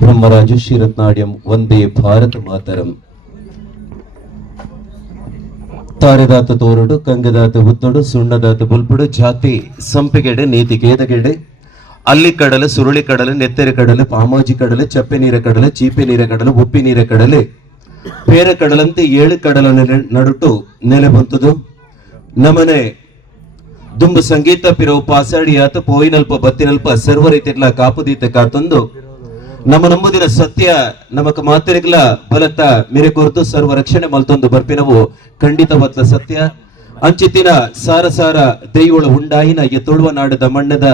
ಬ್ರಹ್ಮರಾಜು ಶ್ರೀರತ್ನಾಡ್ಯಂ ವಂದೇ ಭಾರತ ಮಾತರಂ. ತಾರೆದಾತ ತೋರುಡು ಕಂಗದಾತ ಬುತ್ತಡು ಸುಣ್ಣದಾತ ಬುಲ್ಪುಡು ಜಾತಿ ಸಂಪಿಗೆಡೆ ನೀತಿ ಕೇದಗೆಡೆ ಅಲ್ಲಿ ಕಡಲೆ ಸುರುಳಿ ಕಡಲೆ ನೆತ್ತೆರೆ ಕಡಲೆ ಪಾಮಾಜಿ ಕಡಲೆ ಚಪ್ಪೆ ನೀರ ಕಡಲೆ ಚೀಪೆ ನೀರ ಕಡಲೆ ಉಪ್ಪಿ ನೀರ ಕಡಲೆ ಪೇರ ಕಡಲಂತೆ 7 ಕಡಲ ನಡುಟು ನೆಲೆ ಬಂತದು ನಮನೆ ದುಂಬು ಸಂಗೀತ ಪಿರವು ಪಾಸಾಡಿಯಾತ ಪೋಯಿನಲ್ಪ ಬತ್ತಿನಲ್ಪ ಸರ್ವ ರೀತಿಗಳ ಕಾಪುದೀತ ಕಾತೊಂದು ನಮ್ಮ ನಂಬುದಿನ ಸತ್ಯ ನಮಕ ಮಾತಿರಿಗ್ಲ ಬಲತ್ತ ಮಿರೆ ಕೊರ್ತು ಸರ್ವ ರಕ್ಷಣೆ ಮಲ್ತೊಂದು ಬರ್ಪಿನವು ಖಂಡಿತವತ್ಲ ಸತ್ಯ ಅಂಚಿತಿನ ಸಾರ ಸಾರ ದೈವಳ ಉಂಡಾಯಿನ ಎತ್ತೊಳುವ ನಾಡದ ಮಣ್ಣದ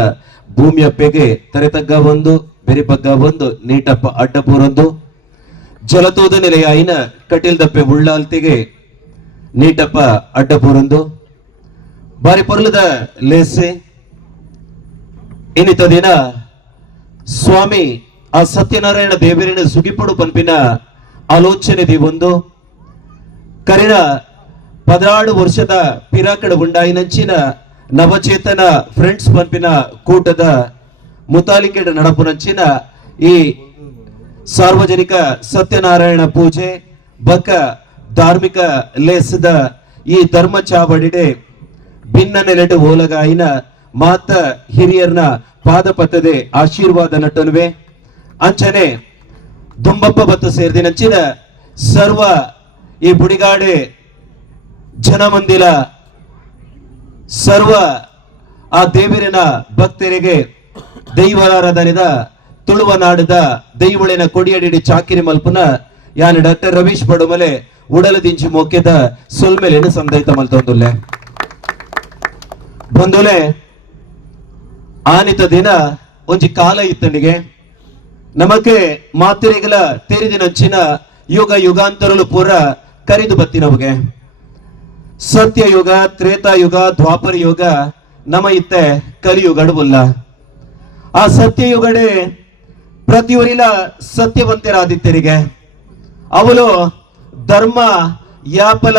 ಭೂಮಿಯ ಪೆಗೆ ತರೆತಗ್ಗ ಒಂದು ಬೆರಿಪಗ್ಗ ಒಂದು ನೀಟಪ್ಪ ಅಡ್ಡಪೂರೊಂದು ಜಲತೋದ ನೆಲೆಯಾಯಿನ ಕಟಿಲ್ ದಪ್ಪೆ ಉಳ್ಳಾಲ್ತಿಗೆ ನೀಟಪ್ಪ ಅಡ್ಡಪೂರೊಂದು ಬಾರಿ ಪೊರ್ಲದ ಲೇಸೆ ಇನ್ನಿತ ದಿನ ಸ್ವಾಮಿ ಆ ಸತ್ಯನಾರಾಯಣ ದೇವರಿನ ಸುಗಿಪುಡು ಪಂಪಿನ ಆಲೋಚನೆ ಒಂದು ಕರಿನ 16 ವರ್ಷದ ಪಿರಾಕಡ ಉಂಡಾಯಿನಂಚಿನ ನವಚೇತನ ಫ್ರೆಂಡ್ಸ್ ಪಂಪಿನ ಕೂಟದ ಮುತಾಲಿಕೆಡ ನಡಪುನಂಚಿನ ಈ ಸಾರ್ವಜನಿಕ ಸತ್ಯನಾರಾಯಣ ಪೂಜೆ ಬಕ ಧಾರ್ಮಿಕ ಲೇಸದ ಈ ಧರ್ಮ ಚಾವಡಿಡೆ ಭಿನ್ನ ನೆಲೆಡು ಓಲಗಾಯಿನ ಮಾತ ಹಿರಿಯರ್ನ ಪಾದ ಪತ್ತದೆ ಆಶೀರ್ವಾದ ನಟನುವೆ ಅಂಚನೆ ದುಂಬಪ್ಪ ಬತ್ತು ಸೇರಿದಿನಂಚಿನ ಸರ್ವ ಈ ಬುಡಿಗಾಡೆ ಜನಮಂದಿರ ಸರ್ವ ಆ ದೇವರಿನ ಭಕ್ತರಿಗೆ ದೈವಾರಾಧನೆದ ತುಳುವ ನಾಡದ ದೈವಳಿನ ಕೊಡಿಯಡಿ ಚಾಕಿರಿ ಮಲ್ಪುನ ಯಾನ್ ಡಾಕ್ಟರ್ ರವೀಶ್ ಬಡುಮಲೆ ಉಡಲ ದಿಂಚಿ ಮೊಕ್ಕೆದ ಸೊಲ್ಮೆಲೆನು ಸಂದೈತ ಮಲ್ತೊಂದುಲ್ಲೆ ಬಂದುಲೆ ಆನಿತ ದಿನ ಒಂಜಿ ಕಾಲ ಇತ್ತನಿಗೆ ನಮಗೆ ಮಾತಿರಿಗಲ ತೆರಿದಿನಂಚಿನ ಯುಗ ಯುಗಾಂತರಲು ಪೂರ ಕರಿದು ಬತ್ತಿನವಗೆ ಸತ್ಯ ಯುಗ ತ್ರೇತಾಯುಗ ದ್ವಾಪರ ಯುಗ ನಮ ಇತ್ತೆ ಕಲಿಯುಗಡುವುಲ್ಲ ಆ ಸತ್ಯಯುಗಡೆ ಪ್ರತಿಯೊರಿಲ ಸತ್ಯವಂತರಾದಿತ್ಯರಿಗೆ ಅವಳು ಧರ್ಮ ಯಾಪಲ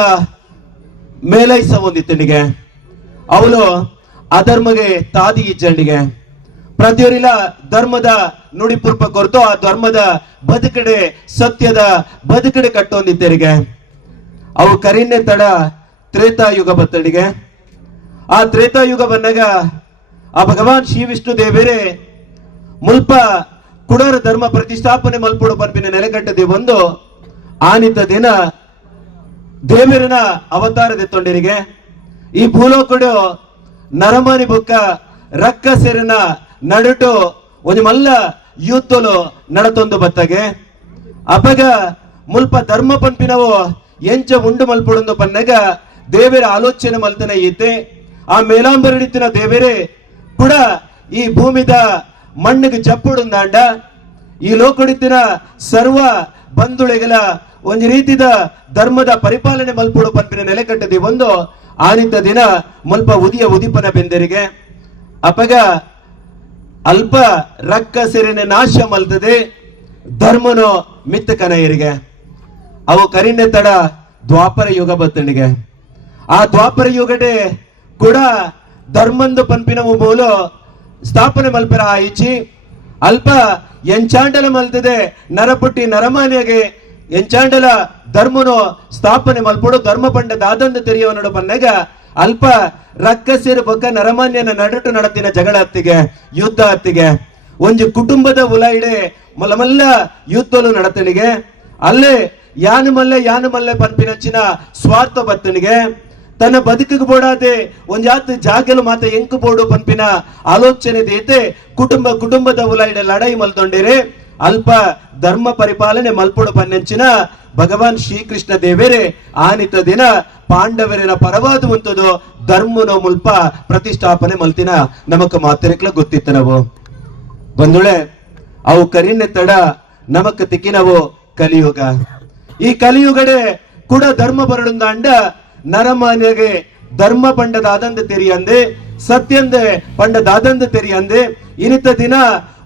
ಮೇಲೈಸ ಹೊಂದಿತ್ತನಿಗೆ ಅವಳು ಅಧರ್ಮಗೆ ತಾದಿ ಇಜ್ಜಂಡಿಗೆ ಪ್ರತಿಯೊರಿಲ ಧರ್ಮದ ನುಡಿ ಪುರ್ಪ ಕೊರತು ಆ ಧರ್ಮದ ಬದುಕಡೆ ಸತ್ಯದ ಬದುಕಡೆ ಕಟ್ಟೊಂದಿದ್ದರಿಗೆ ಅವು ಕರಿನ್ನೆ ತಡ ತ್ರೇತಾಯುಗ ಬತ್ತಡಿಗೆ ಆ ತ್ರೇತಾಯುಗ ಬಂದಾಗ ಆ ಭಗವಾನ್ ಶ್ರೀ ವಿಷ್ಣು ದೇವರೇ ಮುಲ್ಪ ಕುಡರ ಧರ್ಮ ಪ್ರತಿಷ್ಠಾಪನೆ ಮಲ್ಪುಡು ಪಂಪಿನ ನೆಲೆಗಟ್ಟದೆ ಒಂದು ಆನಿತ ದಿನ ದೇವರನ ಅವತಾರದೆತ್ತೊಂಡರಿಗೆ ಈ ಭೂಲೋಕಡು ನರಮನಿ ಬುಕ್ಕ ರಕ್ಕಸೆರನ ನಡುಟು ಒಂದು ಮಲ್ಲ ಯೂತ್ತಲು ನಡತೊಂದು ಬತ್ತಗೆ ಅಪಗ ಮುಲ್ಪ ಧರ್ಮ ಪಂಪಿನವು ಎಂಚ ಉಂಡು ಮಲ್ಪುಡೊಂದು ಪನ್ನಗ ದೇವರ ಆಲೋಚನೆ ಮಲ್ತನೆ ಇತ್ತೆ ಆ ಮೇಲಾಂಬರಡಿತ್ತಿನ ದೇವರೇ ಕೂಡ ಈ ಭೂಮಿದ ಮಣ್ಣಿಗೆ ಚಪ್ಪುಡುಂದಾಂಡ ಈ ಲೋಕಡಿತ್ತಿನ ಸರ್ವ ಬಂಧುಳೆಗಳ ಒಂದು ರೀತಿದ ಧರ್ಮದ ಪರಿಪಾಲನೆ ಮಲ್ಪುಡು ಪಂಪಿನ ನೆಲೆಕಟ್ಟದೆ ಒಂದು ಆನಿತ ದಿನ ಮುಲ್ಪ ಉದಿಯ ಉದಿಪನ ಬೆಂದರಿಗೆ ಅಪಗ ಅಲ್ಪ ರಕ್ಕ ಸೆರೆನ ನಾಶ ಮಲ್ತದೆ ಧರ್ಮನು ಮಿತ್ತ ಕನಯರಿಗೆ ಅವು ಕರಿನೆ ತಡ ದ್ವಾಪರ ಯುಗ ಬತ್ತಣಿಗೆ ಆ ದ್ವಾಪರ ಯುಗಡೆ ಕೂಡ ಧರ್ಮಂದು ಪಂಪಿನವು ಮೂಲು ಸ್ಥಾಪನೆ ಮಲ್ಪರ ಆಯಿಚಿ ಅಲ್ಪ ಎಂಚಾಂಡಲ ಮಲ್ತದೆ ನರಪುಟ್ಟಿ ನರಮಾನ್ಯಗೆ ಎಂಚಾಂಡಲ ಧರ್ಮನು ಸ್ಥಾಪನೆ ಮಲ್ಪಡು ಧರ್ಮ ಪಂಡ ದಾದಂದು ತೆರೆಯುವ ನಡು ಪನ್ನಗ ಅಲ್ಪ ರಕ್ಕಸಿರ ಬೊಕ್ಕ ನರಮಾನ್ಯನ ನಡುಟು ನಡತಿನ ಜಗಳ ಹತ್ತಿಗೆ ಯುದ್ಧ ಹತ್ತಿಗೆ ಒಂಜಿ ಕುಟುಂಬದ ಉಲಾಯಿಡೆ ಮಲ್ಲ ಯುದ್ಧಲು ನಡತನಿಗೆ ಅಲ್ಲೇ ಯಾನು ಮಲ್ಲೆ ಪಂಪಿನಂಚಿನ ಸ್ವಾರ್ಥ ಬತ್ತನಿಗೆ ತನ್ನ ಬದುಕಿಗೆ ಬೋಡಾದೆ ಒಂಜಾತ್ ಜಾಗಲು ಮಾತ ಎಂಕು ಬೋಡು ಪಂಪಿನ ಆಲೋಚನೆ ದೇತೆ ಕುಟುಂಬದ ಉಲಾಯಿಡೆ ಲಡಾಯಿ ಮಲ್ದೊಂಡಿರೆ ಅಲ್ಪ ಧರ್ಮ ಪರಿಪಾಲನೆ ಮಲ್ಪುಡು ಪನ್ನಂಚಿನ ಭಗವಾನ್ ಶ್ರೀಕೃಷ್ಣ ದೇವರೇ ಆನಿತ ದಿನ ಪಾಂಡವರಿನ ಪರವಾದ ಉಂಟದು ಧರ್ಮನೋ ಮುಲ್ಪ ಪ್ರತಿಷ್ಠಾಪನೆ ಮಲ್ತಿನ ನಮಕ ಮಾತಿರಕ್ಲ ಗೊತ್ತಿತ್ತ ನಾವು ಬಂದುಳೆ ಅವು ಕರಿನೆ ತಡ ನಮಕ ತಿಕ್ಕಿನವು ಕಲಿಯುಗ ಈ ಕಲಿಯುಗಡೆ ಕೂಡ ಧರ್ಮ ಬರಡುಂದಾಂಡ ನರಮಾನ್ಯಗೆ ಧರ್ಮ ಪಂಡದಾದಂದು ತೆರಿಯಂದೆ ಸತ್ಯಂದೆ ಪಂಡದಾದಂದು ತೆರಿಯಂದೆ ಇನಿತ ದಿನ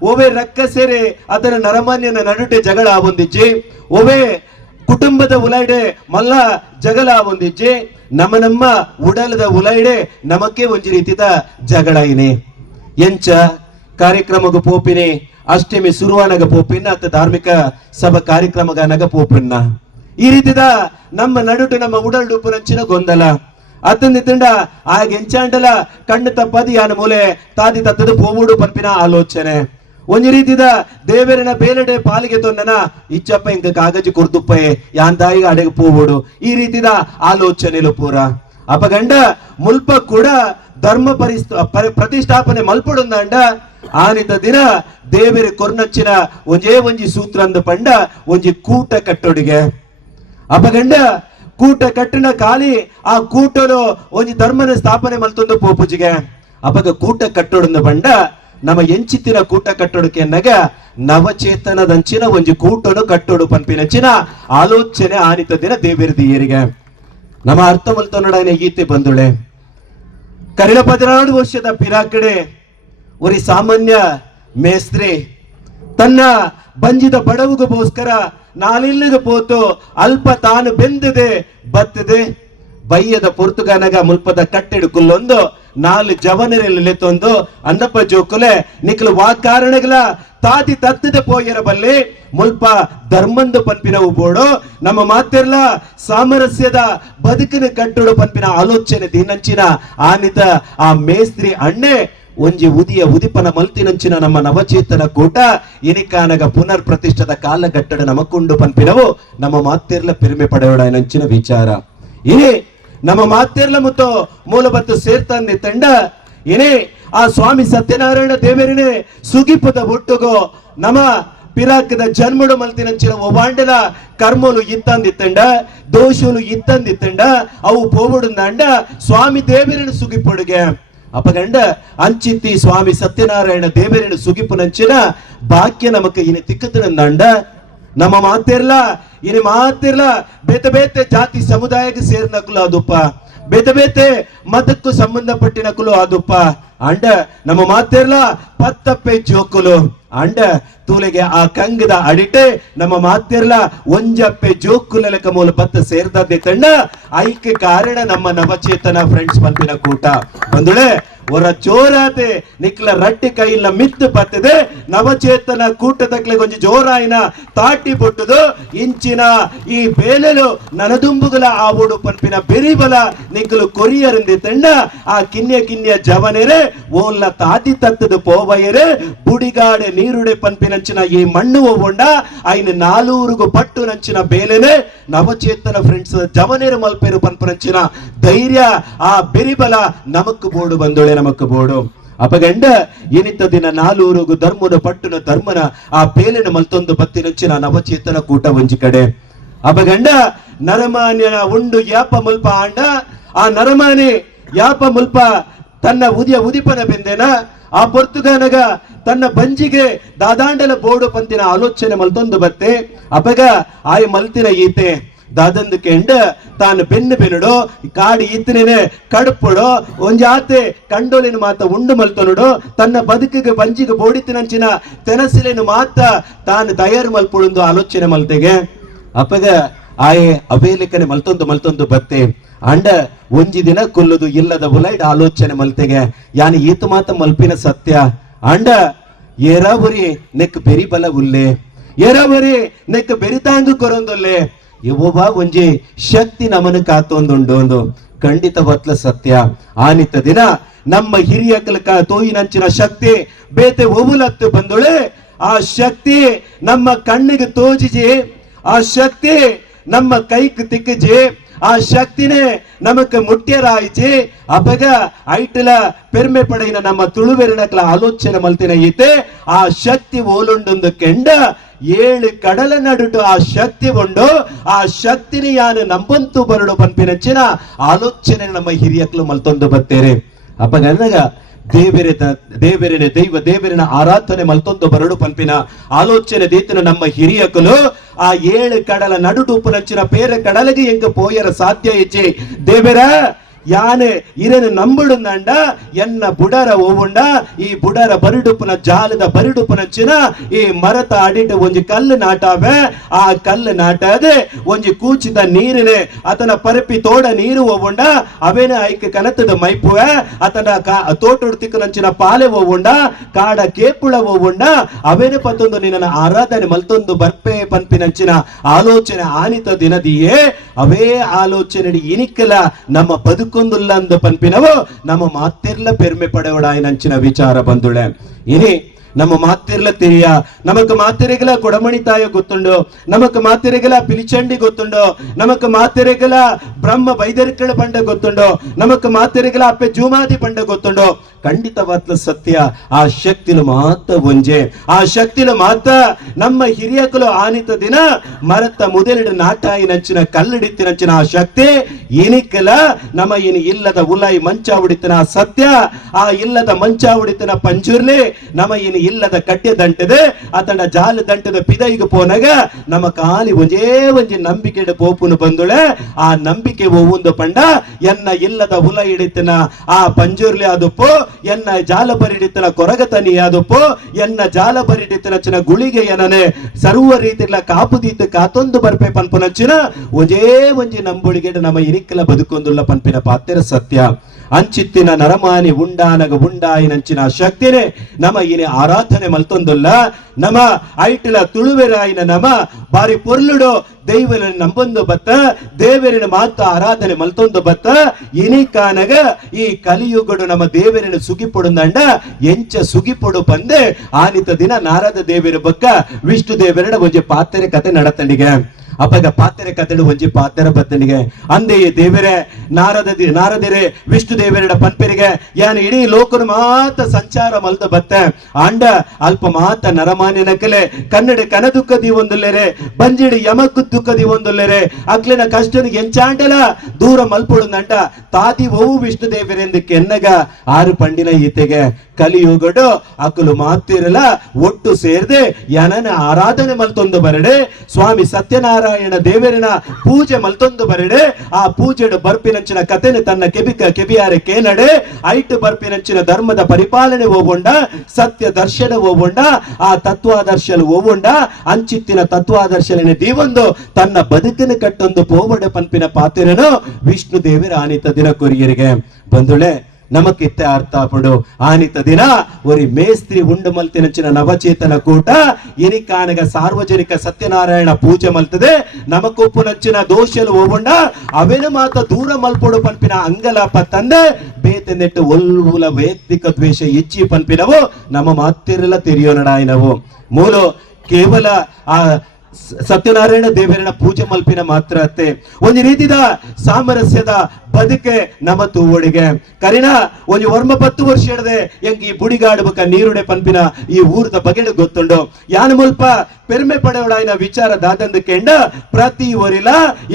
ಒವೆ ರಕ್ಕ ಸೇರೆ ಅದರ ನರಮಾನ್ಯನ ನಡುಟೆ ಜಗಳ ಆವೊಂದಿಜ್ಜಿ ಒವೆ ಕುಟುಂಬದ ಉಲೈಡೆ ಮಲ್ಲ ಜಗಳ ಆವೊಂದಿಜ್ಜಿ ನಮ್ಮ ಉಡಲದ ಉಲೈಡೆ ನಮಕ್ಕೆ ಒಂಜಿ ರೀತಿದ ಜಗಳ ಇನೆ ಎಂಚ ಕಾರ್ಯಕ್ರಮಗ ಪೋಪಿನಿ ಅಷ್ಟಮಿ ಸುರುವಾನಗ ಪೋಪಿನ ಅತ್ತ ಧಾರ್ಮಿಕ ಸಭಾ ಕಾರ್ಯಕ್ರಮಗಾನಗ ಪೋಪಿನ ಈ ರೀತಿದ ನಮ್ಮ ನಡುಟು ನಮ್ಮ ಉಡಲ್ ಡೂಪುನಂಚಿನ ಗೊಂದಲ ಅತ್ತಂದಿತ್ತಂಡ ಆ ಎಂಚಾಂಡಲ ಕಣ್ಣು ತಪ್ಪದಿ ಯಾನ ಮೂಲೆ ತಾದಿ ತತ್ತದ ಪೋವುಡು ಪಂಪಿನ ಆಲೋಚನೆ ಒಂಜಿ ರೀತಿದ ದೇವರಿನ ಬೇಲೆಡೆ ಪಾಲಿಗೆ ತೊಂದನ ಇಚ್ಚಪ್ಪ ಇಂಕ ಕಾಗಜಿ ಕೊರ್ದುಪ್ಪಯೆ ಯಾನ್ ತಾಯಿಗ ಅಡೆಗೆ ಪೋವುಡು ಈ ರೀತಿದ ಆಲೋಚನೆಲು ಪೂರ ಅಪಗಂಡ ಮುಲ್ಪ ಕೂಡ ಧರ್ಮ ಪ್ರತಿಷ್ಠಾಪನೆ ಮಲ್ಪಡುಂದಂಡ ಆನಿತ ದಿನ ದೇವರಿ ಕೊರ್ನಚ್ಚಿನ ಒಂಜಿ ಸೂತ್ರ ಅಂದ ಪಂಡ ಒಂಜಿ ಕೂಟ ಕಟ್ಟೊಡಿಗೆ ಅಪಗಂಡ ಕೂಟ ಕಟ್ಟಿನ ಖಾಲಿ ಆ ಕೂಟಲು ಒಂಜಿ ಧರ್ಮನ ಸ್ಥಾಪನೆ ಮಲ್ತೊಂದು ಪೋಪುಜಿಗೆ ಅಪಗ ಕೂಟ ಕಟ್ಟೊಡಂದ ಬಂಡ ನಮ್ಮ ಎಂಚಿತ್ತಿನ ಕೂಟ ಕಟ್ಟೊಡಕ್ಕೆ ನಗ ನವಚೇತನದಂಚಿನ ಒಂಜಿ ಕೂಟನು ಕಟ್ಟೊಡು ಪನ್ಪಿನಂಚಿನ ಆಲೋಚನೆ ಆನಿತ ದಿನ ದೇವಿರದಿಯರಿಗೆ ನಮ್ಮ ಅರ್ಥ ಮಲ್ತೊಂಡ ಗೀತೆ ಬಂದುಳೆ ಕರಿಲ 16 ವರ್ಷದ ಪಿರಾಕಡೆ ಒರಿ ಸಾಮಾನ್ಯ ಮೇಸ್ತ್ರಿ ತನ್ನ ಬಂಜಿದ ಬಡವುಗೋಸ್ಕರ ನಾಲಿಲ್ಲಿಗೆ ಪೋತು ಅಲ್ಪ ತಾನು ಬೆಂದಿದೆ ಬತ್ತದೆ ಬಯ್ಯದ ಪೊರ್ತುಗಾನಗ ಮುಲ್ಪದ ಕಟ್ಟೆಡು ಕುಲ್ಲೊಂದು 4 ಜವನರಲ್ಲಿ ತೊಂದು ಅನ್ನಪ್ಪ ಜೋಕುಲೆ ನಿಕ್ಲು ವಾ ಕಾರಣಗಳ ತಾತಿ ತತ್ತದ ಪೋಯರ ಬಲ್ಲಿ ಮುಲ್ಪ ಧರ್ಮಂದು ಪನ್ಪಿನವು ಬೋಡು ನಮ್ಮ ಮಾತೆರ್ಲ ಸಾಮರಸ್ಯದ ಬದುಕಿನ ಕಟ್ಟುಡು ಪನ್ಪಿನ ಆಲೋಚನೆ ದಿನಂಚಿನ ಆನಿತ ಆ ಮೇಸ್ತ್ರಿ ಅಣ್ಣೆ ಒಂಜಿ ಉದಿಪನ ಮಲ್ತಿನಂಚಿನ ನಮ್ಮ ನವಚೇತನ ಕೂಟ ಇನಿಕಾನಗ ಪುನರ್ ಪ್ರತಿಷ್ಠದ ಕಾಲಘಟ್ಟಡ ನಮಕುಂಡು ಪನ್ಪಿನವು ನಮ್ಮ ಮಾತೆರ್ಲ ಪೆರುಮೆ ಪಡೆಯೋಡ ನಂಚಿನ ವಿಚಾರ ಇನಿ ನಮ್ಮ ಮಾತೆರ್ಲ ಮುತ್ತು ಮೂಲಬತ್ತು ಸೇರ್ತಂದೆ ತಂಡ ಇನಿ ಆ ಸ್ವಾಮಿ ಸತ್ಯನಾರಾಯಣ ದೇವರಿನೇ ಸುಗಿಪದ ಹುಟ್ಟುಗೋ ನಮ್ಮ ಪಿರಾಕದ ಜನ್ಮಡು ಮಲ್ತಿನಂಚಿನ ಒವಾಂಡಲ ಕರ್ಮಲು ಇತ್ತಂದಿತ್ತಂಡ ದೋಷಲು ಇತ್ತಂದಿತ್ತಂಡ ಅವು ಪೋವುಡುಂದಾಂಡ ಸ್ವಾಮಿ ದೇವರಿನ ಸುಗಿಪೊಡುಗೆ ಅಪಗಂಡ ಅಂಚಿತ್ತಿ ಸ್ವಾಮಿ ಸತ್ಯನಾರಾಯಣ ದೇವರಿನ ಸುಗಿಪುನಂಚಿನ ಭಾಗ್ಯ ನಮಕ ಇನಿ ತಿಕ್ಕತನಂದಾಂಡ ನಮ್ಮ ಮಾತೆರ್ಲ ಇನಿ ಮಾತೆರ್ಲ ಬೇತೆ ಬೇತೆ ಜಾತಿ ಸಮುದಾಯಕ್ಕೆ ಸೇರ್ನಕುಲು ಅದುಪ್ಪ ಬೇತೆ ಬೇತೆ ಮತಕ್ಕೂ ಸಂಬಂಧಪಟ್ಟಿನಕುಲು ಅದುಪ್ಪ ಅಂಡ ನಮ್ಮ ಮಾತೆರ್ಲ ಪತ್ತಪ್ಪೆ ಜೋಕುಲು ಅಂಡ ತೂಲೆಗೆ ಆ ಕಂಗದ ಅಡಿಟೆ ನಮ್ಮ ಮಾತೆರ್ಲ ಒಂಜಪ್ಪೆ ಜೋಕುಲ ಲೆಕ್ಕ ಮೂಲ ಪತ್ತ ಸೇರ್ದದ್ದೆ ತಂಡ ಐಕ್ಯ ಕಾರಣ ನಮ್ಮ ನವಚೇತನ ಫ್ರೆಂಡ್ಸ್ ಪಂಪಿನ ಕೂಟ ಬಂದುಳೆ ಒರ ಜೋರಾತೆ ನಿಕ್ಲ ರಟ್ಟಿ ಕೈಲ ಮಿತ್ತು ಪತ್ತದೆ ನವಚೇತನ ಕೂಟದಕ್ಲೆ ಕೊಂಚ ಜೋರಾಯಿನ ತಾಟಿ ಪೊಟ್ಟುದು ಇಂಚಿನ ಈ ಬೇಲೆಲು ನನದುಂಬುಗಲ ಆವುಡು ಪನ್ಪಿನ ಬೆರಿಬಲ ನಿಕ್ಲು ಕೊರಿಯರಿಂದೆ ತಂಡ ಆ ಕಿನ್ಯ ಜವನೆರೆ ಓಲ್ಲ ತಾತಿ ತತ್ತದು ಪೋವಯರೆ ಬುಡಿಗಾಡೆ ನೀರುಡೆ ಪನ್ಪಿನಂಚಿನ ಈ ಮಣ್ಣು ಒವ್ವಂಡ ಐನ 400 ಪಟ್ಟು ನಂಚಿನ ಬೇಲೆನೆ ನವಚೇತನ ಫ್ರೆಂಡ್ಸ್ ಜವನೇರು ಮಲ್ಪೇರು ಪನ್ಪನಂಚಿನ ಧೈರ್ಯ ಆ ಬೆರಿಬಲ ನಮಕ್ ಬೋಡು ಬಂದೊಳೆ ನಮಕ್ ಬೋಡು ಅಪಗಂಡ ಏನಿತ್ತ ದಿನ 400 ಧರ್ಮನ ಪಟ್ಟುನ ಧರ್ಮನ ಆ ಬೇಲೆನ ಮಲ್ತೊಂದು ಬತ್ತಿನಂಚಿನ ನವಚೇತನ ಕೂಟ ಒಂಜಿ ಕಡೆ ಅಪಗಂಡ ನರಮಾನ್ಯನ ಉಂಡು ಯಾಪ ಮುಲ್ಪ ಆಂಡ ಆ ನರಮಾನಿ ಯಾಪ ಮುಲ್ಪ ತನ್ನ ಉದಿಪನ ಬೆಂದೆನ ಆ ಪೊರ್ತುಗಾನಗ ತನ್ನ ಬಂಜಿಗೆ ದಾದಾಂಡಲ ಬೋಡು ಪಂತಿನ ಆಲೋಚನೆ ಮಲ್ತೊಂದು ಬತ್ತೆ ಅಪಗ ಆಯ್ ಮಲ್ತಿನ ಈತೆ ದಾದಂದು ಕೆಂಡ ತಾನು ಬೆನ್ನುಡು ಕಾಡಿ ಈತನೇನೆ ಕಡುಪುಡು ಒಂಜಾತೆ ಕಂಡೋಲಿನ ಮಾತ ಉಂಡು ಮಲ್ತೊನುಡು ತನ್ನ ಬದುಕಿಗೆ ಬಂಜಿಗೆ ಬೋಡಿತಿನಂಚಿನ ತೆನಸಿಲೇನು ಮಾತ ತಾನು ತಯಾರು ಮಲ್ಪುಡು ಆಲೋಚನೆ ಮಲ್ತೆಗೆ ಅಪಗ ಆಯೆ ಅವೇಲಿಕನೆ ಮಲ್ತೊಂದು ಬತ್ತೆ ಅಂಡ ಒಂಜಿ ದಿನ ಕೊಲ್ಲುದು ಇಲ್ಲದ ಉಲೈಡ್ ಆಲೋಚನೆ ಮಲ್ತೆಗೆ ಯಾನಿ ಈತ ಮಾತ ಮಲ್ಪಿನ ಸತ್ಯ ಅಂಡ ಏರಾವರಿ ನೆಕ್ ಬೆರಿ ಬಲ ಉಲ್ಲೆ ಏರಾವರಿ ನೆಕ್ ಬೆರಿತಾಂದು ಕೊರೊಂದೊಲ್ಲೆ ಇವೊಬ್ಬ ಒಂಜಿ ಶಕ್ತಿ ನಮನ ಕಾತೊಂದುಂಡು ಖಂಡಿತ ಬತ್ಲ ಸತ್ಯ ಆನಿತ ದಿನ ನಮ್ಮ ಹಿರಿಯ ಕಲಕ ತೋಯಿನಂಚಿನ ಶಕ್ತಿ ಬೇತೆ ಒವುಲತ್ತು ಬಂದೊಳೆ ಆ ಶಕ್ತಿ ನಮ್ಮ ಕಣ್ಣಿಗೆ ತೋಜಿಜಿ ಆ ಶಕ್ತಿ ನಮ್ಮ ಕೈಕ್ ತಿಕ್ಕಜಿ ಆ ಶಕ್ತಿನೇ ನಮಕ್ ಮುಟ್ಟ್ಯರಾಯಿಸಿ ಅಪಗ ಐಟಲ ಪೆರ್ಮೆ ಪಡೆಯಿನ ನಮ್ಮ ತುಳುವೆರಿನಕ್ಲ ಆಲೋಚನೆ ಮಲ್ತಿನ ಈತೆ ಆ ಶಕ್ತಿ ಓಲುಂಡೊಂದು ಕೆಂಡ 7 ಕಡಲ ನಡುಟು ಆ ಶಕ್ತಿ ಉಂಡು ಆ ಶಕ್ತಿನಿ ಯಾನು ನಂಬಂತು ಬರಡು ಪನ್ಪಿನಂಚಿನ ಆಲೋಚನೆ ನಮ್ಮ ಹಿರಿಯಕ್ಲು ಮಲ್ತೊಂದು ಬತ್ತೇರೆ ಅಪಗನ್ನಗ ದೇವರಿನ ಆರಾಧನೆ ಮಲ್ತೊಂದು ಬರಡು ಪಂಪಿನ ಆಲೋಚನೆ ದೀತನ ನಮ್ಮ ಹಿರಿಯಕಲು ಆ 7 ಕಡಲ ನಡುಟು ಉಪುನಂಚಿನ ಪೇರ ಕಡಲಿಗೆ ಎಂಗ ಪೋಯರ ಸಾಧ್ಯ ಇಚ್ಚಿ ದೇವರ ಯಾನೆ ಇರನು ನಂಬುಡುಂದಂಡ ಎನ್ನ ಬುಡರ ಓವುಂಡ ಈ ಬುಡರ ಬರಿಡುಪುನ ಜಾಲದ ಬರಿಡುಪುನಂಚಿನ ಈ ಮರತ ಅಡಿಟ ಒಂಜಿ ಕಲ್ಲು ನಾಟಾವೆ ಆ ಕಲ್ಲು ನಾಟದೆ ಒಂಜಿ ಕೂಚಿದ ನೀರಿನೆ ಅತನ ಪರಪಿ ತೋಡ ನೀರು ಓವುಂಡ ಅವೇನೆ ಐಕೆ ಕನತದ ಮೈಪುವೆ ಅತನ ತೋಟುಡು ತಿಕ್ಕನಂಚಿನ ಪಾಲೆ ಓವುಂಡ ಕಾಡ ಕೇಪುಳ ಓವುಂಡ ಅವೇನೆ ಪತ್ತೊಂದು ನಿನ್ನ ಆರಾಧನೆ ಮಲ್ತೊಂದು ಬರ್ಪೆ ಪನ್ಪಿನಂಚಿನ ಆಲೋಚನೆ ಆನಿತ ದಿನದಿಯೇ ಅವೇ ಆಲೋಚನೆ ಇನಿಕ್ಕಲ ನಮ್ಮ ಬದುಕೊಂದುಲ್ಲ ಅಂದ ಪನ್ಪಿನವು ನಮ್ಮ ಮಾತೆರ್ಲ ಪೆರ್ಮೆ ಪಡೆವಡಾಯಿನಂಚಿನ ವಿಚಾರ ಬಂದುಳೆ ಇನಿ ನಮ್ಮ ಮಾತಿರ್ಲ ತಿರಿಯ ನಮಕ್ ಮಾತಿರೆಗಲ ಕೊಡಮಣಿ ತಾಯ ಗೊತ್ತುಂಡು ನಮಕ್ ಮಾತಿರೆಗಲ ಪಿಲಿಚಂಡಿ ಗೊತ್ತುಂಡು ನಮಕ್ ಮಾತಿರೆಗಲ ಬ್ರಹ್ಮ ಬೈದರಿಕಳ ಪಂಡ ಗೊತ್ತುಂಡು ನಮಕ್ ಮಾತಿರೆಗಲ ಅಪ್ಪೆ ಜೂಮಾದಿ ಪಂಡ ಗೊತ್ತುಂಡು ಖಂಡಿತವಾದ ಸತ್ಯ ಆ ಶಕ್ತಿಲು ಮಾತ ಒಂಜೆ ಆ ಶಕ್ತಿಲು ಮಾತ ನಮ್ಮ ಹಿರಿಯಕಲು ಆನಿತ ದಿನ ಮರತ ಮೊದಲಿಡ ನಾಟಾಯಿನಂಚಿನ ಕಲ್ಲಿಡಿತ್ತಿನಂಚಿನ ಆ ಶಕ್ತಿ ಏನಿಕ್ಕಲ ನಮ್ಮ ಇನಿ ಇಲ್ಲದ ಉಲಾಯಿ ಮಂಚ ಉಡಿತನ ಸತ್ಯ ಆ ಇಲ್ಲದ ಮಂಚ ಉಡಿತನ ಪಂಜುರ್ಲಿ ನಮ್ಮ ಇನಿ ಇಲ್ಲದ ಕಟ್ಟೆ ದಂಟದೆ ಅತನ ಜಾಲ ದಂಟದ ಪಿದೈಗೆ ಪೋನಾಗ ನಮ್ಮ ಕಾಲಿ ಒಂಜೇ ನಂಬಿಕೆ ಪೋಪುನು ಬಂದುಳೆ ಆ ನಂಬಿಕೆ ಒವ್ವೊಂದು ಪಂಡ ಎನ್ನ ಇಲ್ಲದ ಹುಲ ಹಿಡಿತನ ಆ ಪಂಜುರ್ಲಿ ಆದುಪ್ಪು ಎನ್ನ ಜಾಲ ಬರಿಡಿತನ ಕೊರಗತನಿ ಆದುಪ್ಪು ಎನ್ನ ಜಾಲ ಬರಿಡಿತನ ಚಿನ ಗುಳಿಗೆ ಏನನೆ ಸರ್ವ ರೀತಿಲ ಕಾಪುದೀತ ಕಾತೊಂದು ಬರ್ಪೆ ಪನ್ಪುನಂಚಿನ ಒಂಜಿ ನಂಬುಳಿಗೆ ನಮ್ಮ ಇರಿಕ್ಕಲ ಬದುಕೊಂದುಲ್ಲ ಪನ್ಪಿನ ಪಾತ್ರೆ ಸತ್ಯ ಅಂಚಿತ್ತಿನ ನರಮಾನಿ ಉಂಡಾನಗ ಉಂಡಾಯಿನಂಚಿನ ಶಕ್ತಿನೇ ನಮ್ಮ ಇನಿ ಆರಾಧನೆ ಮಲ್ತೊಂದುಲ್ಲ ನಮ ಐಟಿಲ ತುಳುವೆರಾಯಿನ ನಮ ಬಾರಿ ಪೊರ್ಲುಡು ದೈವನ ನಂಬೊಂದು ಬತ್ತ ದೇವರಿನ ಮಾತ ಆರಾಧನೆ ಮಲ್ತೊಂದು ಬತ್ತ ಇನಿ ಕಾನಗ ಈ ಕಲಿಯುಗಡು ನಮ್ಮ ದೇವರಿನ ಸುಗಿಪೊಡುಂದಂಡ ಎಂಚ ಸುಗಿಪೊಡು ಬಂದೆ ಆನಿತ ದಿನ ನಾರದ ದೇವರ ಬಕ್ಕ ವಿಷ್ಣು ದೇವರಡ ಒಂಜಿ ಪಾತ್ರೆ ಕತೆ ನಡತಂಡಿಗೆ ಅಪ್ಪಗ ಪಾತ್ರೆ ಕತೆಡು ಒಂಜಿ ಪಾತ್ರೆ ಬತ್ತನಿಗೆ ಅಂದೇ ದೇವರೇ ನಾರದಿರೆ ವಿಷ್ಣು ದೇವರಡ ಪನ್ಪೆರಿಗೆ ಯಾನ್ ಇಡೀ ಲೋಕನು ಮಾತ ಸಂಚಾರ ಮಲ್ದ ಬತ್ತೆ ಅಂಡ ಅಲ್ಪ ಮಾತ ನರಮಾನ್ಯನಕಲೆ ಕನ್ನಡ ಕನ ದುಃಖದಿ ಒಂದುಲ್ಲೆರೆ ಬಂಜಿಡಿ ಯಮಕ್ಕು ದುಃಖದಿ ಒಂದುಲ್ಲೆರೆ ಅಕ್ಲಿನ ಕಷ್ಟನಿಗೆ ಎಂಚಾಂಡಲ ದೂರ ಮಲ್ಪೊಡುಂದಂಡ ತಾತಿ ಓವು ವಿಷ್ಣು ದೇವರೆಂದು ಕೆನ್ನಗ ಆರು ಪಂಡಿನ ಈತೆಗೆ ಕಲಿಯುಗಡು ಅಕಲು ಮಾತಿರಲ ಒಟ್ಟು ಸೇರ್ದೆ ಯನನ ಆರಾಧನೆ ಮಲ್ತೊಂದು ಬರಡೆ ಸ್ವಾಮಿ ಸತ್ಯನಾರಾಯಣ ದೇವರಿನ ಪೂಜೆ ಮಲ್ತೊಂದು ಬರಡೆ ಆ ಪೂಜೆಡು ಬರ್ಪಿನಂಚಿನ ಕತೆನೆ ತನ್ನ ಕೆಬಿಯಾರೆ ಕೇನಡೆ ಐಟು ಬರ್ಪಿನಂಚಿನ ಧರ್ಮದ ಪರಿಪಾಲನೆ ಹೋಗೊಂಡ ಸತ್ಯ ದರ್ಶನ ಹೋಗೊಂಡ ಆ ತತ್ವಾದರ್ಶನ ಹೋಗೊಂಡ ಅಂಚಿತ್ತಿನ ತತ್ವಾದರ್ಶನ ದೀವೊಂದು ತನ್ನ ಬದುಕಿನ ಕಟ್ಟೊಂದು ಪೋವಡೆ ಪನ್ಪಿನ ಪಾತಿರನು ವಿಷ್ಣು ದೇವರ ಆನಿತ ದಿನ ಕೊರಿಯರಿಗೆ ಬಂದುಳೆ ನಮಕಿತ್ತೆ ಅರ್ಥ ಪಡು ಆನಿತ ದಿನ ಒರಿ ಮೇಸ್ತ್ರಿ ಉಂಡು ಮಲ್ತಿನಂಚಿನ ನವಚೇತನ ಕೂಟ ಎನಿಕಾನಗ ಸಾರ್ವಜನಿಕ ಸತ್ಯನಾರಾಯಣ ಪೂಜೆ ಮಲ್ತದೆ ನಮಕೊಪ್ಪುನಂಚಿನ ದೋಷಲು ಹೋಗೊಂಡ ಅವೇನು ಮಾತ ದೂರ ಮಲ್ಪೊಡು ಪನ್ಪಿನ ಅಂಗಲಾಪ ತಂದೆ ಬೇತೆ ನೆಟ್ಟು ಒಲ್ವುಲ ವೈಯಕ್ತಿಕ ದ್ವೇಷ ಹೆಚ್ಚಿ ಪನ್ಪಿನವು ನಮ್ಮ ಮಾತಿರಲ್ಲ ತೆರೆಯೋನಡಾಯಿನವು ಮೂಲು ಕೇವಲ ಆ ಸತ್ಯನಾರಾಯಣ ದೇವರನ ಪೂಜೆ ಮಲ್ಪಿನ ಮಾತ್ರ ಅತ್ತೆ ಒಂದು ರೀತಿದ ಸಾಮರಸ್ಯದ ಬದುಕೆ ನಮ್ಮ ತೂವಡಿಗೆ ಕರಿನ ಒಂದು ವರ್ಮ 10 ವರ್ಷ ಹಿಡದೆ ಹೆಂಗ್ ಈ ಬುಡಿಗಾಡ್ಬೇಕ ನೀರುಡೆ ಪನ್ಪಿನ ಈ ಊರದ ಬಗೆಡು ಗೊತ್ತುಂಡು ಯಾನ ಮುಲ್ಪ ಪೆರ್ಮೆ ಪಡೆವಡಾಯಿನ ವಿಚಾರ ದಾದಂದು ಕೆಂಡ ಪ್ರತಿ ಒರಿಲ